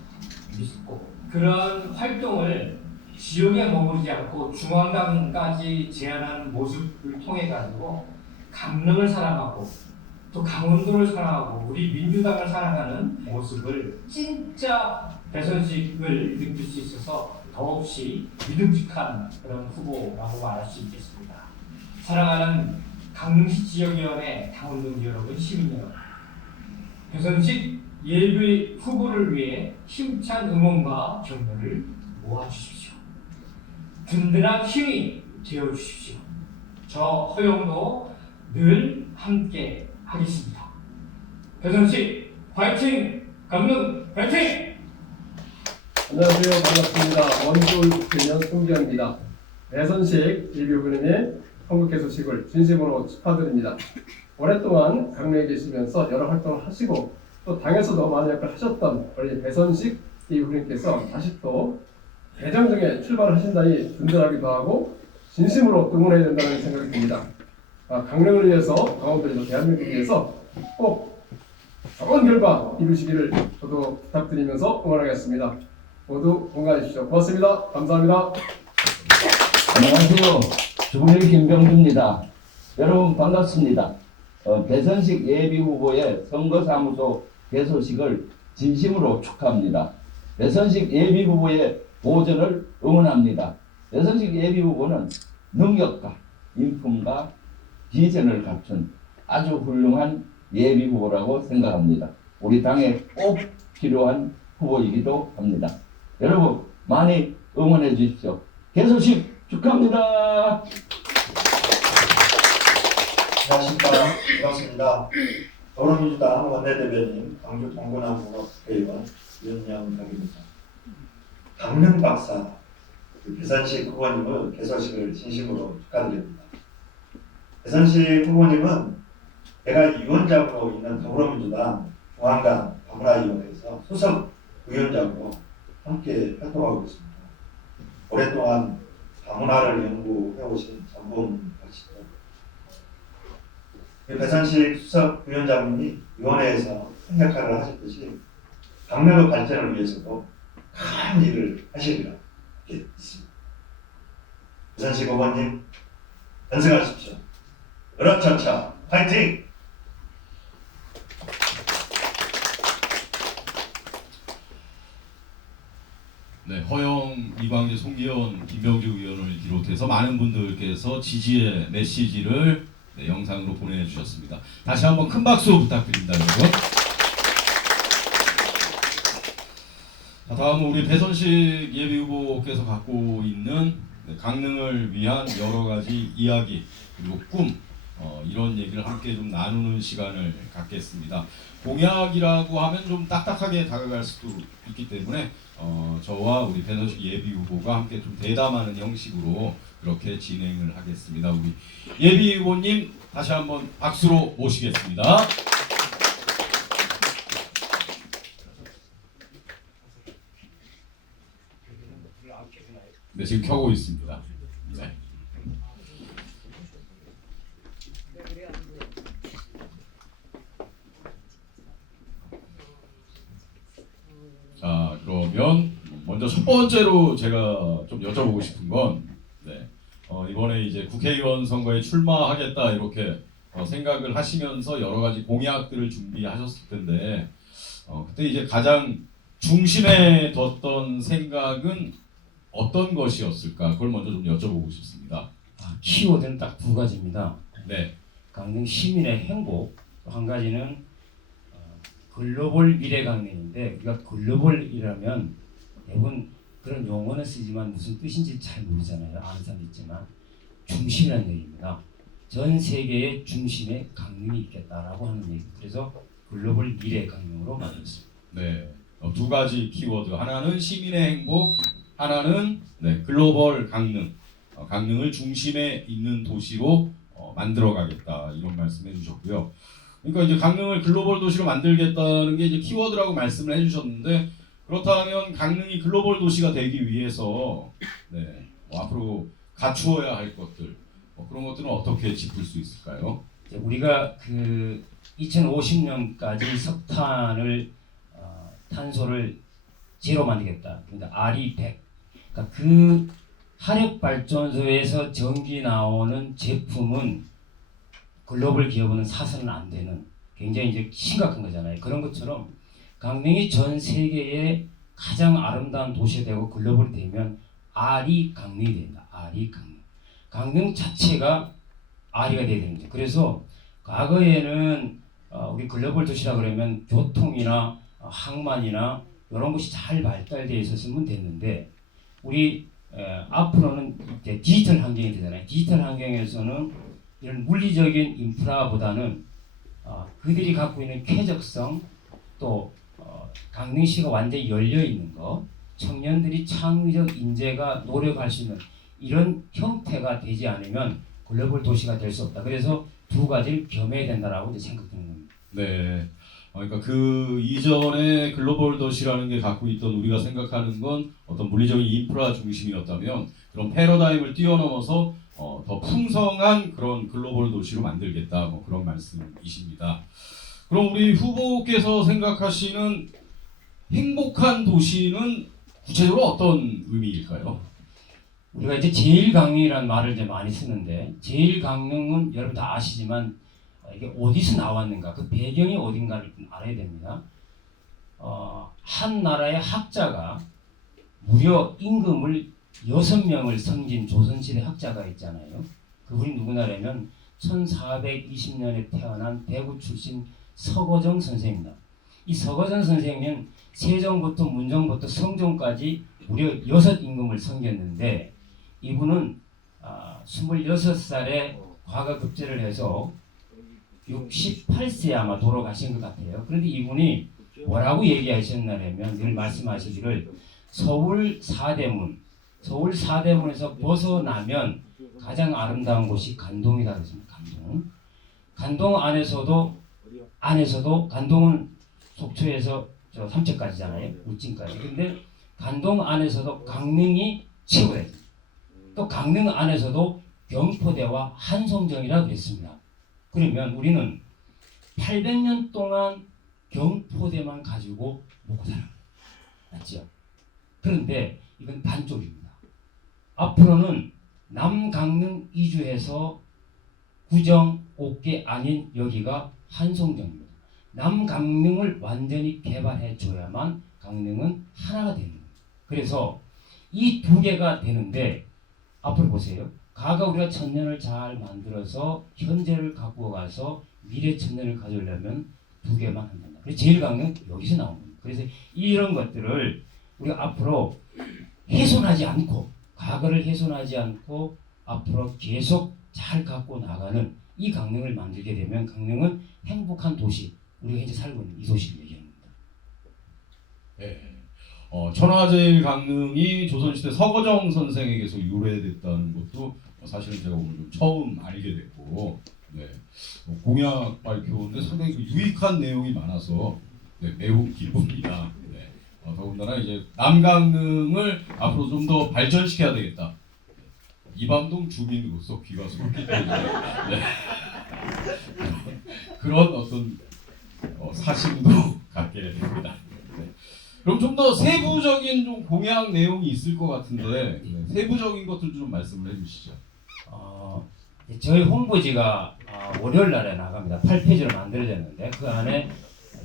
믿고 그런 활동을 지역에 머무르지 않고 중앙당까지 제안하는 모습을 통해 가지고 강릉을 사랑하고 또 강원도를 사랑하고 우리 민주당을 사랑하는 모습을 진짜 배선식을 느낄 수 있어서 더없이 믿음직한 그런 후보라고 말할 수 있겠습니다. 사랑하는 강릉시 지역위원회 당원동지 여러분, 시민 여러분, 배선식 예비 후보를 위해 힘찬 응원과 격려를 모아주십시오. 든든한 힘이 되어주십시오. 저 허영도 늘 함께 하겠습니다. 배선식 화이팅! 강릉 화이팅! 안녕하세요. 반갑습니다. 원주 국회의원 송기현입니다. 배선식 예비후보님의 선거 개소식을 진심으로 축하드립니다. 오랫동안 강릉에 계시면서 여러 활동을 하시고 또 당에서도 많은 역할을 하셨던 우리 배선식 예비후보님께서 다시 또 대정정에 출발을 하신다니 든든하기도 하고 진심으로 응원해야 된다는 생각이 듭니다. 강릉을 위해서, 강원도에서, 대한민국을 위해서 꼭 좋은 결과 이루시기를 저도 부탁드리면서 응원하겠습니다. 모두 건강하십시오. 고맙습니다. 감사합니다. 안녕하세요. 주부일 김병주입니다. 여러분 반갑습니다. 배선식 예비후보의 선거사무소 개소식을 진심으로 축하합니다. 배선식 예비후보의 도전을 응원합니다. 배선식 예비후보는 능력과 인품과 비전을 갖춘 아주 훌륭한 예비후보라고 생각합니다. 우리 당에 꼭 필요한 후보이기도 합니다. 여러분 많이 응원해 주십시오. 개소식 축하합니다. 안녕하십니까. 반갑습니다. 더불어민주당 원내대변인 광주 동구남부 국회의원 윤영덕입니다. 강릉 박사 배선식 후보님을 개소식을 진심으로 축하드립니다. 배선식 후보님은 제가 위원장으로 있는 더불어민주당 중앙당 다문화위원회에서 수석 위원장으로 함께 활동하고 있습니다. 오랫동안 다문화를 연구해오신 전문가시죠. 배선식 수석 위원장님이 위원회에서 큰 역할을 하셨듯이 강릉의 발전을 위해서도 큰 일을 하시리라 믿습니다. 배선식 후보님 완성하십시오. 으라차차 파이팅! 네, 허영, 이광재, 송기현, 김병주 의원을 비롯해서 많은 분들께서 지지의 메시지를 네, 영상으로 보내주셨습니다. 다시 한번 큰 박수 부탁드립니다, 여러분. 자, 다음은 우리 배선식 예비후보께서 갖고 있는 네, 강릉을 위한 여러 가지 이야기 그리고 꿈 이런 얘기를 함께 좀 나누는 시간을 갖겠습니다. 공약이라고 하면 좀 딱딱하게 다가갈 수도 있기 때문에 저와 우리 배선식 예비후보가 함께 좀 대담하는 형식으로 그렇게 진행을 하겠습니다. 우리 예비후보님 다시 한번 박수로 모시겠습니다. 네, 지금 켜고 있습니다. 네. 자, 그러면 먼저 첫 번째로 제가 좀 여쭤보고 싶은 건 네, 이번에 이제 국회의원 선거에 출마하겠다 이렇게 생각을 하시면서 여러 가지 공약들을 준비하셨을 텐데 그때 이제 가장 중심에 뒀던 생각은 어떤 것이었을까? 그걸 먼저 좀 여쭤보고 싶습니다. 키워드는 딱 두 가지입니다. 네. 강릉 시민의 행복, 한 가지는 글로벌 미래 강릉인데 우리가 글로벌이라면 대부분 그런 용어는 쓰지만 무슨 뜻인지 잘 모르잖아요. 아는 사람도 있지만 중심이라는 얘기입니다. 전 세계의 중심에 강릉이 있겠다라고 하는 얘기. 그래서 글로벌 미래 강릉으로 만들었습니다. 네. 두 가지 키워드. 하나는 시민의 행복, 하나는 네, 글로벌 강릉. 강릉을 중심에 있는 도시로 만들어가겠다 이런 말씀해 주셨고요. 그러니까 이제 강릉을 글로벌 도시로 만들겠다는 게 이제 키워드라고 말씀을 해주셨는데 그렇다면 강릉이 글로벌 도시가 되기 위해서 네, 앞으로 갖추어야 할 것들 그런 것들은 어떻게 짚을 수 있을까요? 우리가 그 2050년까지 석탄을 탄소를 제로 만들겠다. 그러니까 RE100. 그러니까 그 화력 발전소에서 전기 나오는 제품은 글로벌 기업은 사서는 안 되는 굉장히 이제 심각한 거잖아요. 그런 것처럼 강릉이 전 세계의 가장 아름다운 도시가 되고 글로벌이 되면 RE 강릉이 된다. RE 강릉. 강릉 자체가 RE가 돼야 되는 거죠. 그래서 과거에는 우리 글로벌 도시라 그러면 교통이나 항만이나 이런 것이 잘 발달되어 있었으면 됐는데 우리 앞으로는 이제 디지털 환경이 되잖아요. 디지털 환경에서는 이런 물리적인 인프라보다는 그들이 갖고 있는 쾌적성 또 강릉시가 완전히 열려 있는 것, 청년들이 창의적 인재가 노력할 수 있는 이런 형태가 되지 않으면 글로벌 도시가 될 수 없다. 그래서 두 가지를 겸해야 된다라고 이제 생각하는 겁니다. 네. 그러니까 그 이전에 글로벌 도시라는 게 갖고 있던 우리가 생각하는 건 어떤 물리적인 인프라 중심이었다면 그런 패러다임을 뛰어넘어서 더 풍성한 그런 글로벌 도시로 만들겠다 그런 말씀이십니다. 그럼 우리 후보께서 생각하시는 행복한 도시는 구체적으로 어떤 의미일까요? 우리가 이제 제일강릉이라는 말을 이제 많이 쓰는데 제일강릉은 여러분 다 아시지만 이게 어디서 나왔는가 그 배경이 어딘가를 알아야 됩니다. 한 나라의 학자가 무려 임금을 6명을 섬긴 조선시대 학자가 있잖아요. 그분이 누구냐면 1420년에 태어난 대구 출신 서거정 선생입니다. 이 서거정 선생은 세종부터 문종부터 성종까지 무려 6임금을 섬겼는데 이분은 26살에 과거급제를 해서 68세에 아마 돌아가신 것 같아요. 그런데 이분이 뭐라고 얘기하셨냐면 늘 말씀하시기를 서울 사대문에서 벗어나면 가장 아름다운 곳이 간동이다 그랬습니다. 간동 안에서도 간동은 속초에서 저 삼척까지잖아요. 울진까지. 근데 간동 안에서도 강릉이 최고다. 또 강릉 안에서도 경포대와 한송정이라 그랬습니다. 그러면 우리는 800년 동안 경포대만 가지고 먹고 살아요. 맞죠? 그런데 이건 반쪽입니다. 앞으로는 남강릉 이주해서 구정, 옥계 아닌 여기가 한송정입니다. 남강릉을 완전히 개발해 줘야만 강릉은 하나가 되는 거예요. 그래서 이 두 개가 되는데 앞으로 보세요. 과거 우리가 천년을 잘 만들어서 현재를 갖고 가서 미래 천년을 가져오려면 두 개만 한다. 그래서 제일강릉 여기서 나온 겁니다. 그래서 이런 것들을 우리가 앞으로 훼손하지 않고 과거를 훼손하지 않고 앞으로 계속 잘 갖고 나가는 이 강릉을 만들게 되면 강릉은 행복한 도시, 우리가 현재 살고 있는 이 도시를 얘기합니다. 네. 천하제일 강릉이 조선시대 서거정 선생에게서 유래됐다는 것도 사실은 제가 오늘 좀 처음 알게 됐고, 네. 공약 발표인데 상당히 유익한 내용이 많아서 네, 매우 기쁩니다. 네. 더군다나 이제 남강릉을 앞으로 좀 더 발전시켜야 되겠다. 이방동 주민으로서 귀가 솔깃 때문에 네. 그런 어떤 사심도 갖게 됩니다. 네. 그럼 좀 더 세부적인 좀 공약 내용이 있을 것 같은데 네. 세부적인 것들 좀 말씀을 해주시죠. 저희 홍보지가 월요일 날에 나갑니다. 8페이지로 만들어졌는데 그 안에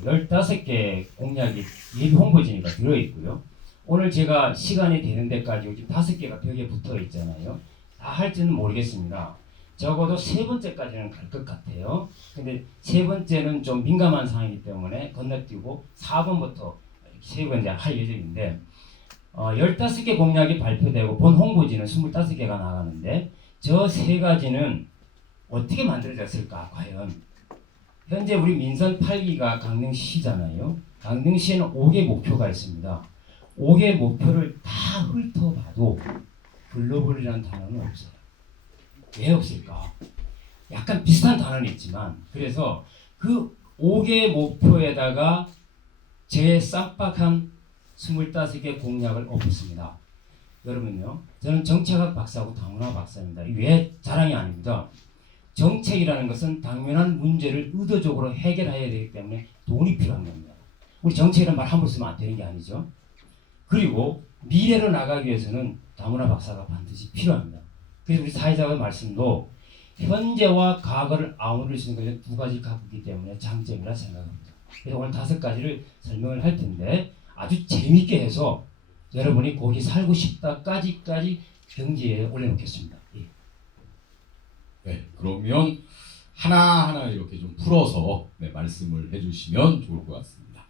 15개 공약이 예비 홍보지니까 들어있고요. 오늘 제가 시간이 되는 데까지 여기 5개가 벽에 붙어 있잖아요. 다 할지는 모르겠습니다. 적어도 3번째까지는 갈 것 같아요. 근데 3번째는 좀 민감한 사항이기 때문에 건너뛰고 4번부터 3번째 할 예정인데 15개 공약이 발표되고 본 홍보지는 25개가 나가는데 저 3가지는 어떻게 만들어졌을까 과연. 현재 우리 민선 8기가 강릉시잖아요. 강릉시에는 5개 목표가 있습니다. 5개 목표를 다 훑어봐도 글로벌이라는 단어는 없어요. 왜 없을까? 약간 비슷한 단어는 있지만 그래서 그 5개 목표에다가 제 쌈박한 25개 공약을 엎었습니다. 여러분요, 저는 정책학 박사고 다문화 박사입니다. 왜 자랑이 아닙니다. 정책이라는 것은 당면한 문제를 의도적으로 해결해야 되기 때문에 돈이 필요한 겁니다. 우리 정책이라는 말 함부로 쓰면 안 되는 게 아니죠. 그리고 미래로 나가기 위해서는 다문화 박사가 반드시 필요합니다. 그래서 우리 사회자의 말씀도 현재와 과거를 아우를 수 있는 것을 2가지 갖고 있기 때문에 장점이라 생각합니다. 그래서 오늘 5가지를 설명을 할 텐데 아주 재밌게 해서 여러분이 거기 살고 싶다까지까지 경지에 올려놓겠습니다. 예. 네, 그러면 하나하나 이렇게 좀 풀어서 네, 말씀을 해주시면 좋을 것 같습니다.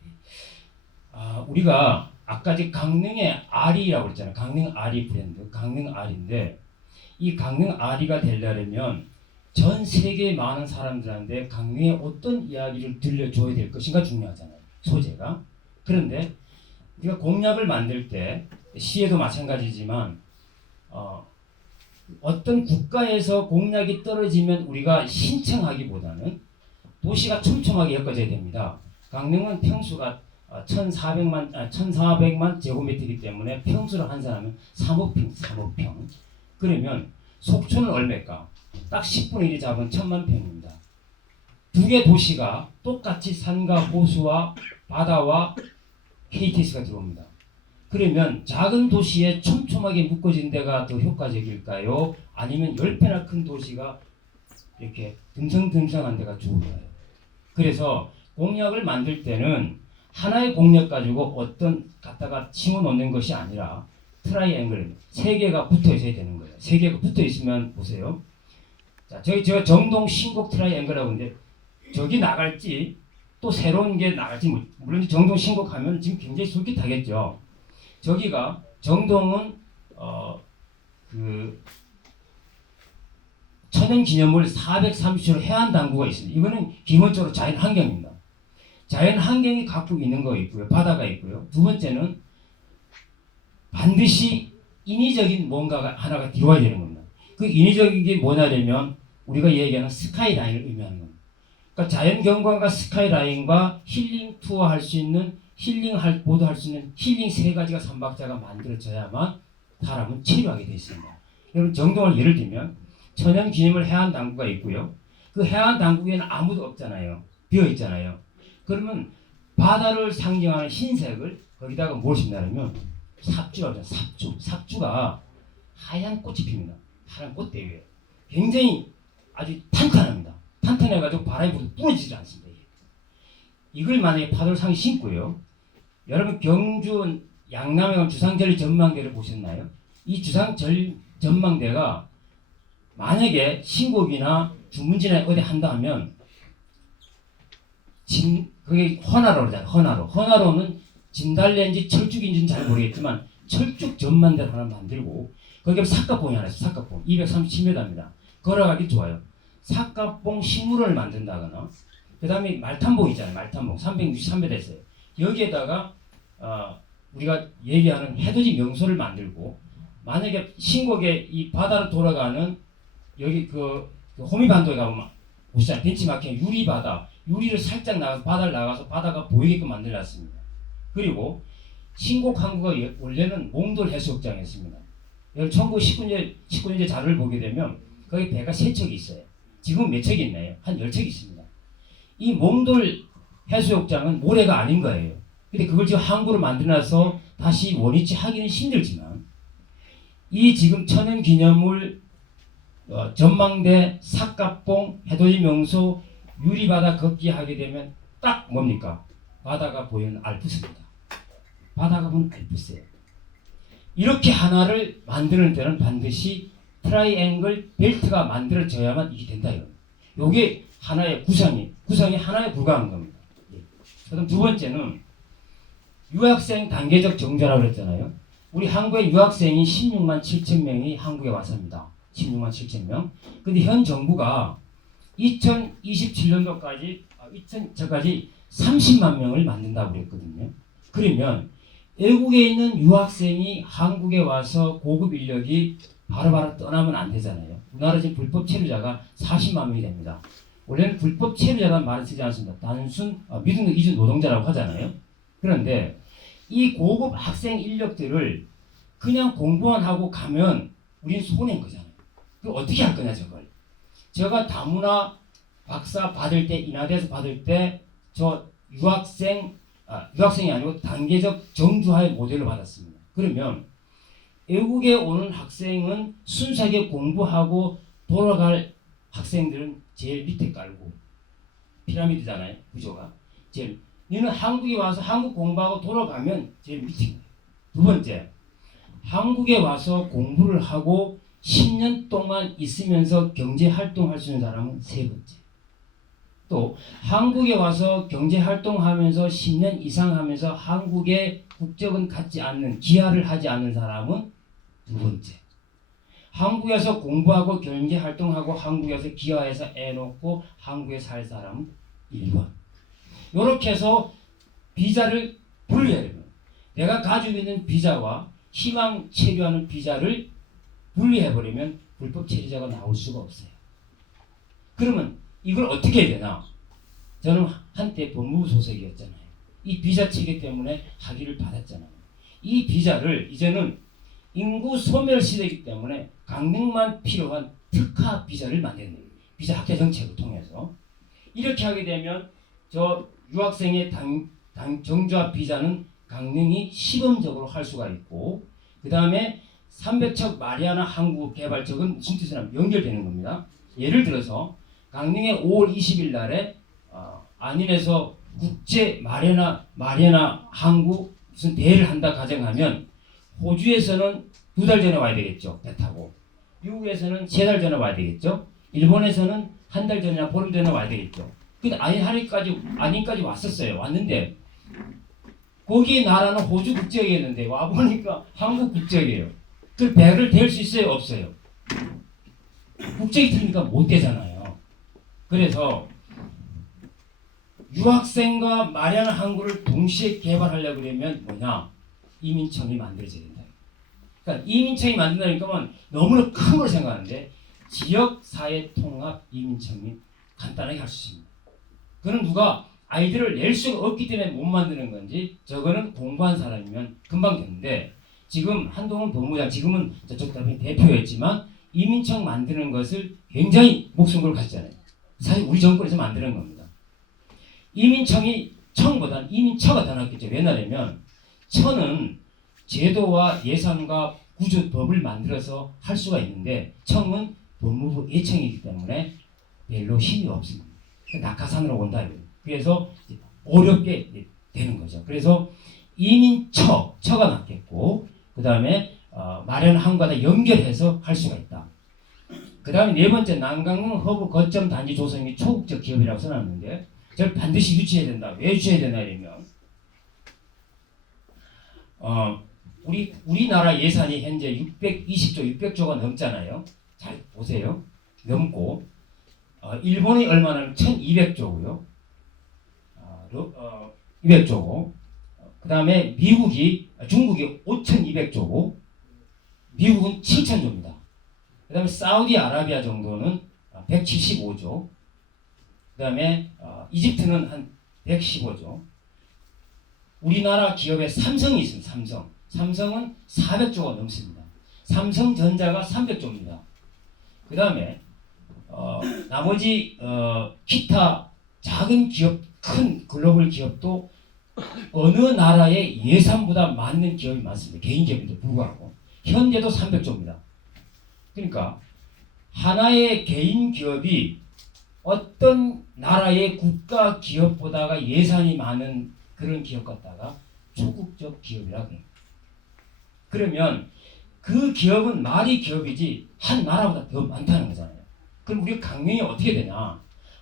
우리가 아까 강릉의 아리라고 그랬잖아요. 강릉 아리 브랜드, 강릉 아리인데 이 강릉 아리가 되려면 전 세계의 많은 사람들한테 강릉의 어떤 이야기를 들려줘야 될 것인가 중요하잖아요. 소재가. 그런데 우리가 공약을 만들 때 시에도 마찬가지지만 어떤 국가에서 공약이 떨어지면 우리가 신청하기보다는 도시가 촘촘하게 엮어져야 됩니다. 강릉은 평수가 1,400만 제곱미터이기 때문에 평수를 환산하면 3억평. 그러면 속초는 얼마일까? 딱 10분의 1이 잡은 1,000만 평입니다. 2개 도시가 똑같이 산과 호수와 바다와 KTX가 들어옵니다. 그러면 작은 도시에 촘촘하게 묶어진 데가 더 효과적일까요? 아니면 10배나 큰 도시가 이렇게 듬성듬성한 데가 좋을까요? 그래서 공약을 만들 때는 하나의 공약 가지고 어떤 갖다가 심어 놓는 것이 아니라 트라이앵글 3개가 붙어 있어야 되는 거예요. 3개가 붙어 있으면 보세요. 자, 제가 정동 신곡 트라이앵글이라고 하는데 저기 나갈지 또 새로운 게 나갈지 물론 정동 신곡하면 지금 굉장히 솔깃하겠죠. 저기가 정동은 그 천연기념물 430초 해안 당구가 있습니다. 이거는 기본적으로 자연 환경입니다. 자연 환경이 갖고 있는 거 있고요. 바다가 있고요. 두 번째는 반드시 인위적인 뭔가가 하나가 들어와야 되는 겁니다. 그 인위적인 게 뭐냐면 우리가 얘기하는 스카이라인을 의미하는 겁니다. 그러니까 자연 경관과 스카이라인과 힐링 투어 할 수 있는 보도 할 수 있는 힐링 3가지가 3박자가 만들어져야만 사람은 체류하게 되어 있습니다. 여러분 정동을 예를 들면 천연기념물 해안 당구가 있고요. 그 해안 당구에는 아무도 없잖아요. 비어 있잖아요. 그러면 바다를 상징하는 흰색을 거기다가 뭘 심냐면 삽주라고 하죠. 삽주가 하얀 꽃이 핍니다. 하얀 꽃대위에 굉장히 아주 탄탄합니다. 탄탄해가지고 바람이 불어도 부러지지 않습니다. 이걸 만약에 파도를 상에 심고요. 여러분 경주 양남에 간 주상절 전망대를 보셨나요? 이 주상절 전망대가 만약에 신곡이나 중문진에 어디 한다 하면 그게 헌화로 그러잖아요. 헌화로는 진달래인지 철쭉인지는 잘 모르겠지만 철쭉 전망대를 하나 만들고 거기에 삭가봉이 하나 있어요. 삭가봉 237m입니다. 걸어가기 좋아요. 삭가봉 식물원을 만든다거나 그 다음에 말탄봉 있잖아요. 말탄봉 363m 있어요. 여기에다가 우리가 얘기하는 해돋이 명소를 만들고 만약에 신곡에 이 바다로 돌아가는 여기 그 호미반도에 가보면 보시잖아요. 벤치마킹 유리바다 유리를 살짝 나가서 바다를 나가서 바다가 보이게끔 만들었습니다. 그리고 신곡 항구가 원래는 몽돌 해수욕장이었습니다. 여러분 1919년제 자료를 보게 되면 거기 배가 3척이 있어요. 지금 몇 척이 있나요? 한 10척이 있습니다. 이 몽돌 해수욕장은 모래가 아닌 거예요. 근데 그걸 지금 항구로 만들어놔서 다시 원위치 하기는 힘들지만 이 지금 천연기념물 전망대, 삭가봉, 해돋이 명소, 유리바다 걷기 하게 되면 딱 뭡니까? 바다가 보이는 알프스입니다. 바다가 보이는 알프스예요. 이렇게 하나를 만드는 데는 반드시 트라이앵글 벨트가 만들어져야만 이게 된다. 이게 하나의 구성이 하나에 불과한 겁니다. 그럼 두 번째는 유학생 단계적 정자라고 그랬잖아요. 우리 한국의 유학생이 16만 7천 명이 한국에 왔습니다. 16만 7천 명. 근데 현 정부가 2027년도까지 30만 명을 만든다고 그랬거든요. 그러면 외국에 있는 유학생이 한국에 와서 고급 인력이 바로바로 떠나면 안 되잖아요. 우리나라 지금 불법 체류자가 40만 명이 됩니다. 원래는 불법 체류자라는 말을 쓰지 않습니다. 단순 미등록 이주 노동자라고 하잖아요. 그런데 이 고급 학생 인력들을 그냥 공부만 하고 가면 우리는 손해인 거잖아요. 그럼 어떻게 할 거냐 저걸. 제가 다문화 박사 받을 때 인하대에서 받을 때 저 유학생이 아니고 단계적 정주화의 모델을 받았습니다. 그러면 외국에 오는 학생은 순수하게 공부하고 돌아갈 학생들은 제일 밑에 깔고 피라미드잖아요. 구조가. 너는 한국에 와서 한국 공부하고 돌아가면 제일 밑입니다. 두 번째, 한국에 와서 공부를 하고 10년 동안 있으면서 경제활동할 수 있는 사람은 세 번째. 또 한국에 와서 경제활동하면서 10년 이상 하면서 한국의 국적은 갖지 않는 기하를 하지 않는 사람은 두 번째. 한국에서 공부하고 경제활동하고 한국에서 기하해서 애 놓고 한국에 살 사람은 1번. 이렇게 해서 비자를 분리해야 됩니다. 내가 가지고 있는 비자와 희망 체류하는 비자를 분리해버리면 불법 체류자가 나올 수가 없어요. 그러면 이걸 어떻게 해야 되나? 저는 한때 법무부 소속이었잖아요. 이 비자 체계 때문에 학위를 받았잖아요. 이 비자를 이제는 인구 소멸 시대이기 때문에 강릉만 필요한 특화 비자를 만드는 거예요. 비자 학회 정책을 통해서. 이렇게 하게 되면 저 유학생의 정주화 비자는 강릉이 시범적으로 할 수가 있고 그 다음에 300척 마리아나 항구 개발적은 무슨 뜻이냐면 연결되는 겁니다. 예를 들어서 강릉에 5월 20일 날에 안인에서 국제 마리아나 항구 무슨 대회를 한다 가정하면 호주에서는 2달 전에 와야 되겠죠. 배 타고. 미국에서는 3달 전에 와야 되겠죠. 일본에서는 한 달 전이나 보름 전에 와야 되겠죠. 근데 안인까지 왔었어요. 왔는데 거기 나라는 호주 국적이었는데 와보니까 한국 국적이에요. 그 배를 댈 수 있어요? 없어요? 국적이 틀리니까 못 되잖아요. 그래서 유학생과 마리아나 항구를 동시에 개발하려고 그러면 뭐냐? 이민청이 만들어져야 된다. 그러니까 이민청이 만든다니까 너무나 큰 걸 생각하는데 지역사회통합 이민청이 간단하게 할 수 있습니다. 그는 누가 아이들을 낼 수가 없기 때문에 못 만드는 건지 저거는 공부한 사람이면 금방 되는데 지금 한동훈 법무장 지금은 저쪽 답이 대표였지만 이민청 만드는 것을 굉장히 목숨 걸고 갔잖아요. 사실 우리 정권에서 만드는 겁니다. 이민청이 청보다는 이민처가 더 낫겠죠. 왜냐하면 청은 제도와 예산과 구조법을 만들어서 할 수가 있는데 청은 법무부 예청이기 때문에 별로 힘이 없습니다. 낙하산으로 온다. 그래서 어렵게 되는 거죠. 그래서 이민처가 낫겠고 그 다음에 마련항과 연결해서 할 수가 있다. 그 다음에 네 번째 난강릉 허브 거점 단지 조성이 초국적 기업이라고 써놨는데 저를 반드시 유치해야 된다. 왜 유치해야 되나 이러면 우리나라 예산이 현재 600조가 넘잖아요. 잘 보세요. 넘고 일본이 얼마나 1200조고요. 200조고 그 다음에 중국이 5200조고 미국은 7000조입니다. 그 다음에 사우디아라비아 정도는 175조 그 다음에 이집트는 한 115조 우리나라 기업에 삼성이 있습니다. 삼성은 400조가 넘습니다. 삼성전자가 300조입니다. 그 다음에 나머지 기타 작은 기업, 큰 글로벌 기업도 어느 나라의 예산보다 많은 기업이 많습니다. 개인 기업인데 불구하고 현대도 300조입니다. 그러니까 하나의 개인 기업이 어떤 나라의 국가 기업보다가 예산이 많은 그런 기업 갖다가 초국적 기업이라고 해요. 그러면 그 기업은 말이 기업이지 한 나라보다 더 많다는 거잖아요. 그럼 우리 강릉이 어떻게 되냐?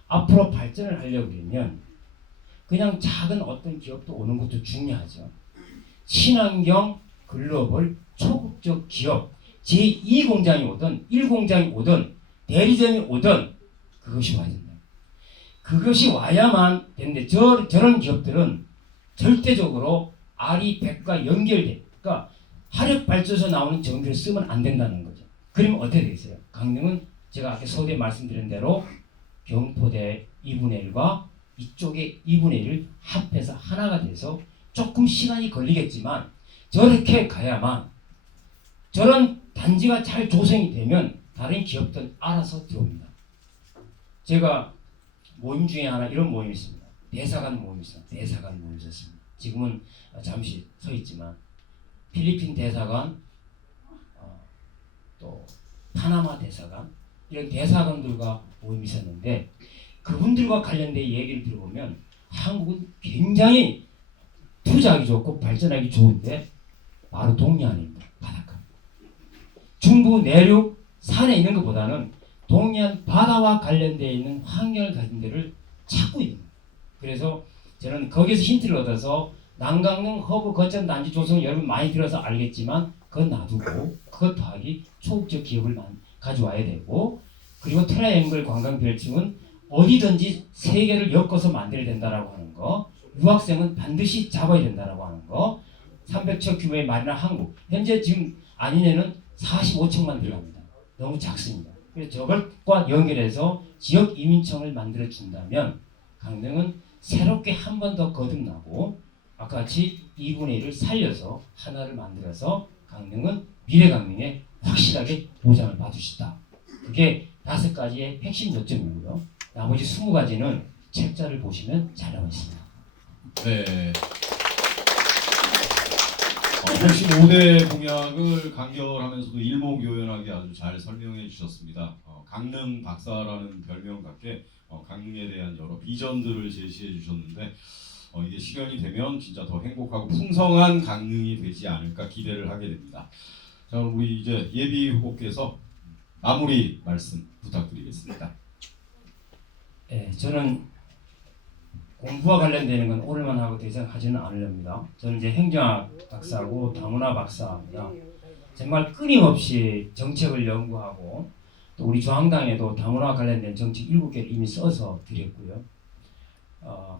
앞으로 발전을 하려고 그러면 그냥 작은 어떤 기업도 오는 것도 중요하죠. 친환경 글로벌 초국적 기업 제2공장이 오든 1공장이 오든 대리점이 오든 그것이 와야 된다. 그것이 와야만 되는데 저런 기업들은 절대적으로 R이 100과 연결돼. 그러니까 화력발전소 나오는 전기를 쓰면 안 된다는 거죠. 그러면 어떻게 되겠어요? 강릉은 제가 아까 서두에 말씀드린 대로 경포대 2분의 1과 이쪽에 2분의 1을 합해서 하나가 돼서 조금 시간이 걸리겠지만 저렇게 가야만 저런 단지가 잘 조성이 되면 다른 기업들 알아서 들어옵니다. 제가 모임 중에 하나 이런 모임이 있습니다. 대사관 모임이 있습니다. 대사관 모임이 있었습니다. 지금은 잠시 서 있지만 필리핀 대사관, 또 파나마 대사관 이런 대사관들과 모임이 있었는데 그분들과 관련된 얘기를 들어보면 한국은 굉장히 투자하기 좋고 발전하기 좋은데 바로 동해안입니다. 바닷가. 중부 내륙 산에 있는 것보다는 동해안 바다와 관련되어 있는 환경을 가진 데를 찾고 있는 거예요. 그래서 저는 거기서 힌트를 얻어서 난강릉 허브 거점 단지 조성 여러분 많이 들어서 알겠지만 그건 놔두고 그것 더하기 초국적 기업을 가져와야 되고 그리고 트라이앵글 관광별칭은 어디든지 세계를 엮어서 만들어야 된다라고 하는 거 유학생은 반드시 잡아야 된다라고 하는 거 300척 규모의 마리나 항구 현재 지금 안인에는 45척만 들어갑니다. 너무 작습니다. 그래서 저것과 연결해서 지역 이민청을 만들어 준다면 강릉은 새롭게 한 번 더 거듭나고 아까 같이 2분의 1을 살려서 하나를 만들어서 강릉은 미래 강릉에 확실하게 보장을 받을 수 있다. 그게 5가지의 핵심 요점이고요. 나머지 20가지는 책자를 보시면 잘 나와 있습니다. 네. 핵심 5대 공약을 간결하면서도 일목요연하게 아주 잘 설명해 주셨습니다. 강릉 박사라는 별명 같게 강릉에 대한 여러 비전들을 제시해 주셨는데 이게 실현이 되면 진짜 더 행복하고 풍성한 강릉이 되지 않을까 기대를 하게 됩니다. 자, 그럼 우리 이제 예비 후보께서 마무리 말씀 부탁드리겠습니다. 네, 저는 공부와 관련되는 건 오늘만 하고 더 이상 하지는 않으렵니다. 저는 이제 행정학 박사고 다문화 박사입니다. 정말 끊임없이 정책을 연구하고 또 우리 중앙당에도 다문화 관련된 정책 7개를 이미 써서 드렸고요.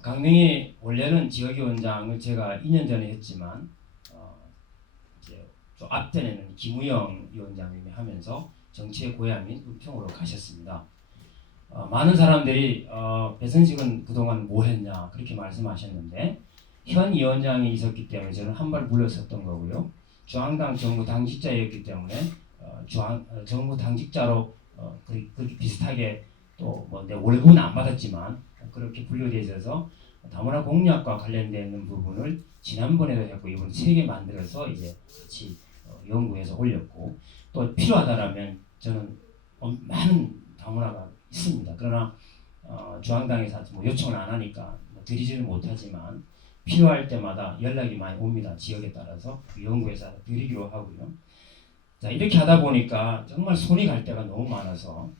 강릉이 원래는 지역위원장을 제가 2년 전에 했지만 이제 좀 앞전에는 김우영 위원장님이 하면서 정치의 고향인 은평으로 가셨습니다. 많은 사람들이 배선식은 그동안 뭐 했냐 그렇게 말씀하셨는데 현 위원장이 있었기 때문에 저는 한 발 물러섰던 거고요. 중앙당 정무 당직자였기 때문에 정무 당직자로 그렇게 비슷하게 또 뭐 내 월급은 안 받았지만 그렇게 분류되어 있어서 다문화 공약과 관련되는 부분을 지난번에도 했고 이번 3개 만들어서 이제 같이 연구해서 올렸고 또 필요하다라면 저는 많은 다문화가 있습니다. 그러나 중앙당에서 뭐 요청을 안 하니까 뭐 드리지는 못하지만 필요할 때마다 연락이 많이 옵니다. 지역에 따라서 연구해서 드리기로 하고요. 자, 이렇게 하다 보니까 정말 손이 갈 때가 너무 많아서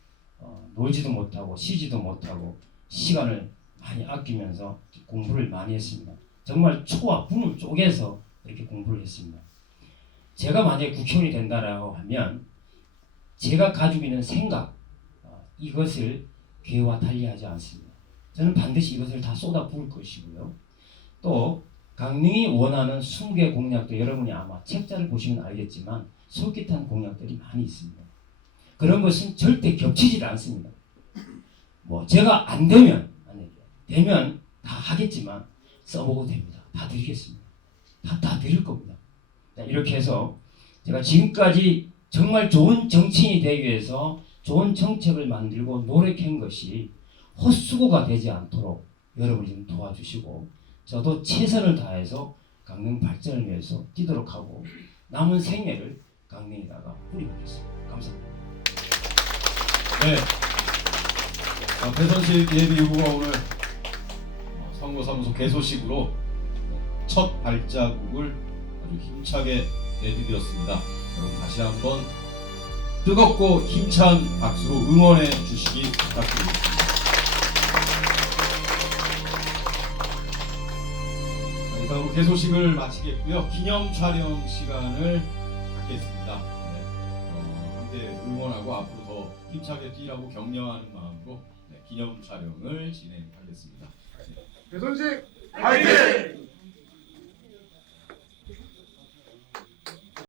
놀지도 못하고 쉬지도 못하고 시간을 많이 아끼면서 공부를 많이 했습니다. 정말 초와 분을 쪼개서 이렇게 공부를 했습니다. 제가 만약에 국회의원이 된다라고 하면 제가 가지고 있는 생각 이것을 괴와 달리하지 않습니다. 저는 반드시 이것을 다 쏟아부을 것이고요. 또 강릉이 원하는 20개 공약도 여러분이 아마 책자를 보시면 알겠지만 솔깃한 공약들이 많이 있습니다. 그런 것은 절대 겹치질 않습니다. 뭐 제가 안 되면 되면 다 하겠지만 써보고 됩니다. 다 드리겠습니다. 다 드릴 겁니다. 이렇게 해서 제가 지금까지 정말 좋은 정치인이 되기 위해서 좋은 정책을 만들고 노력한 것이 헛수고가 되지 않도록 여러분이 좀 도와주시고 저도 최선을 다해서 강릉 발전을 위해서 뛰도록 하고 남은 생애를 강릉에다가 뿌리보겠습니다. 감사합니다. 네. 배선식 예비 후보가 오늘 선거사무소 개소식으로 첫 발자국을 아주 힘차게 내디뎠습니다. 여러분 다시 한번 뜨겁고 힘찬 박수로 응원해 주시기 부탁드리겠습니다. 이상으로 개소식을 마치겠고요. 기념 촬영 시간을 갖겠습니다. 함께 응원하고 앞으로 더 힘차게 뛰라고 격려하는 마음으로 기념 촬영을 진행하겠습니다. 배선식 화이팅!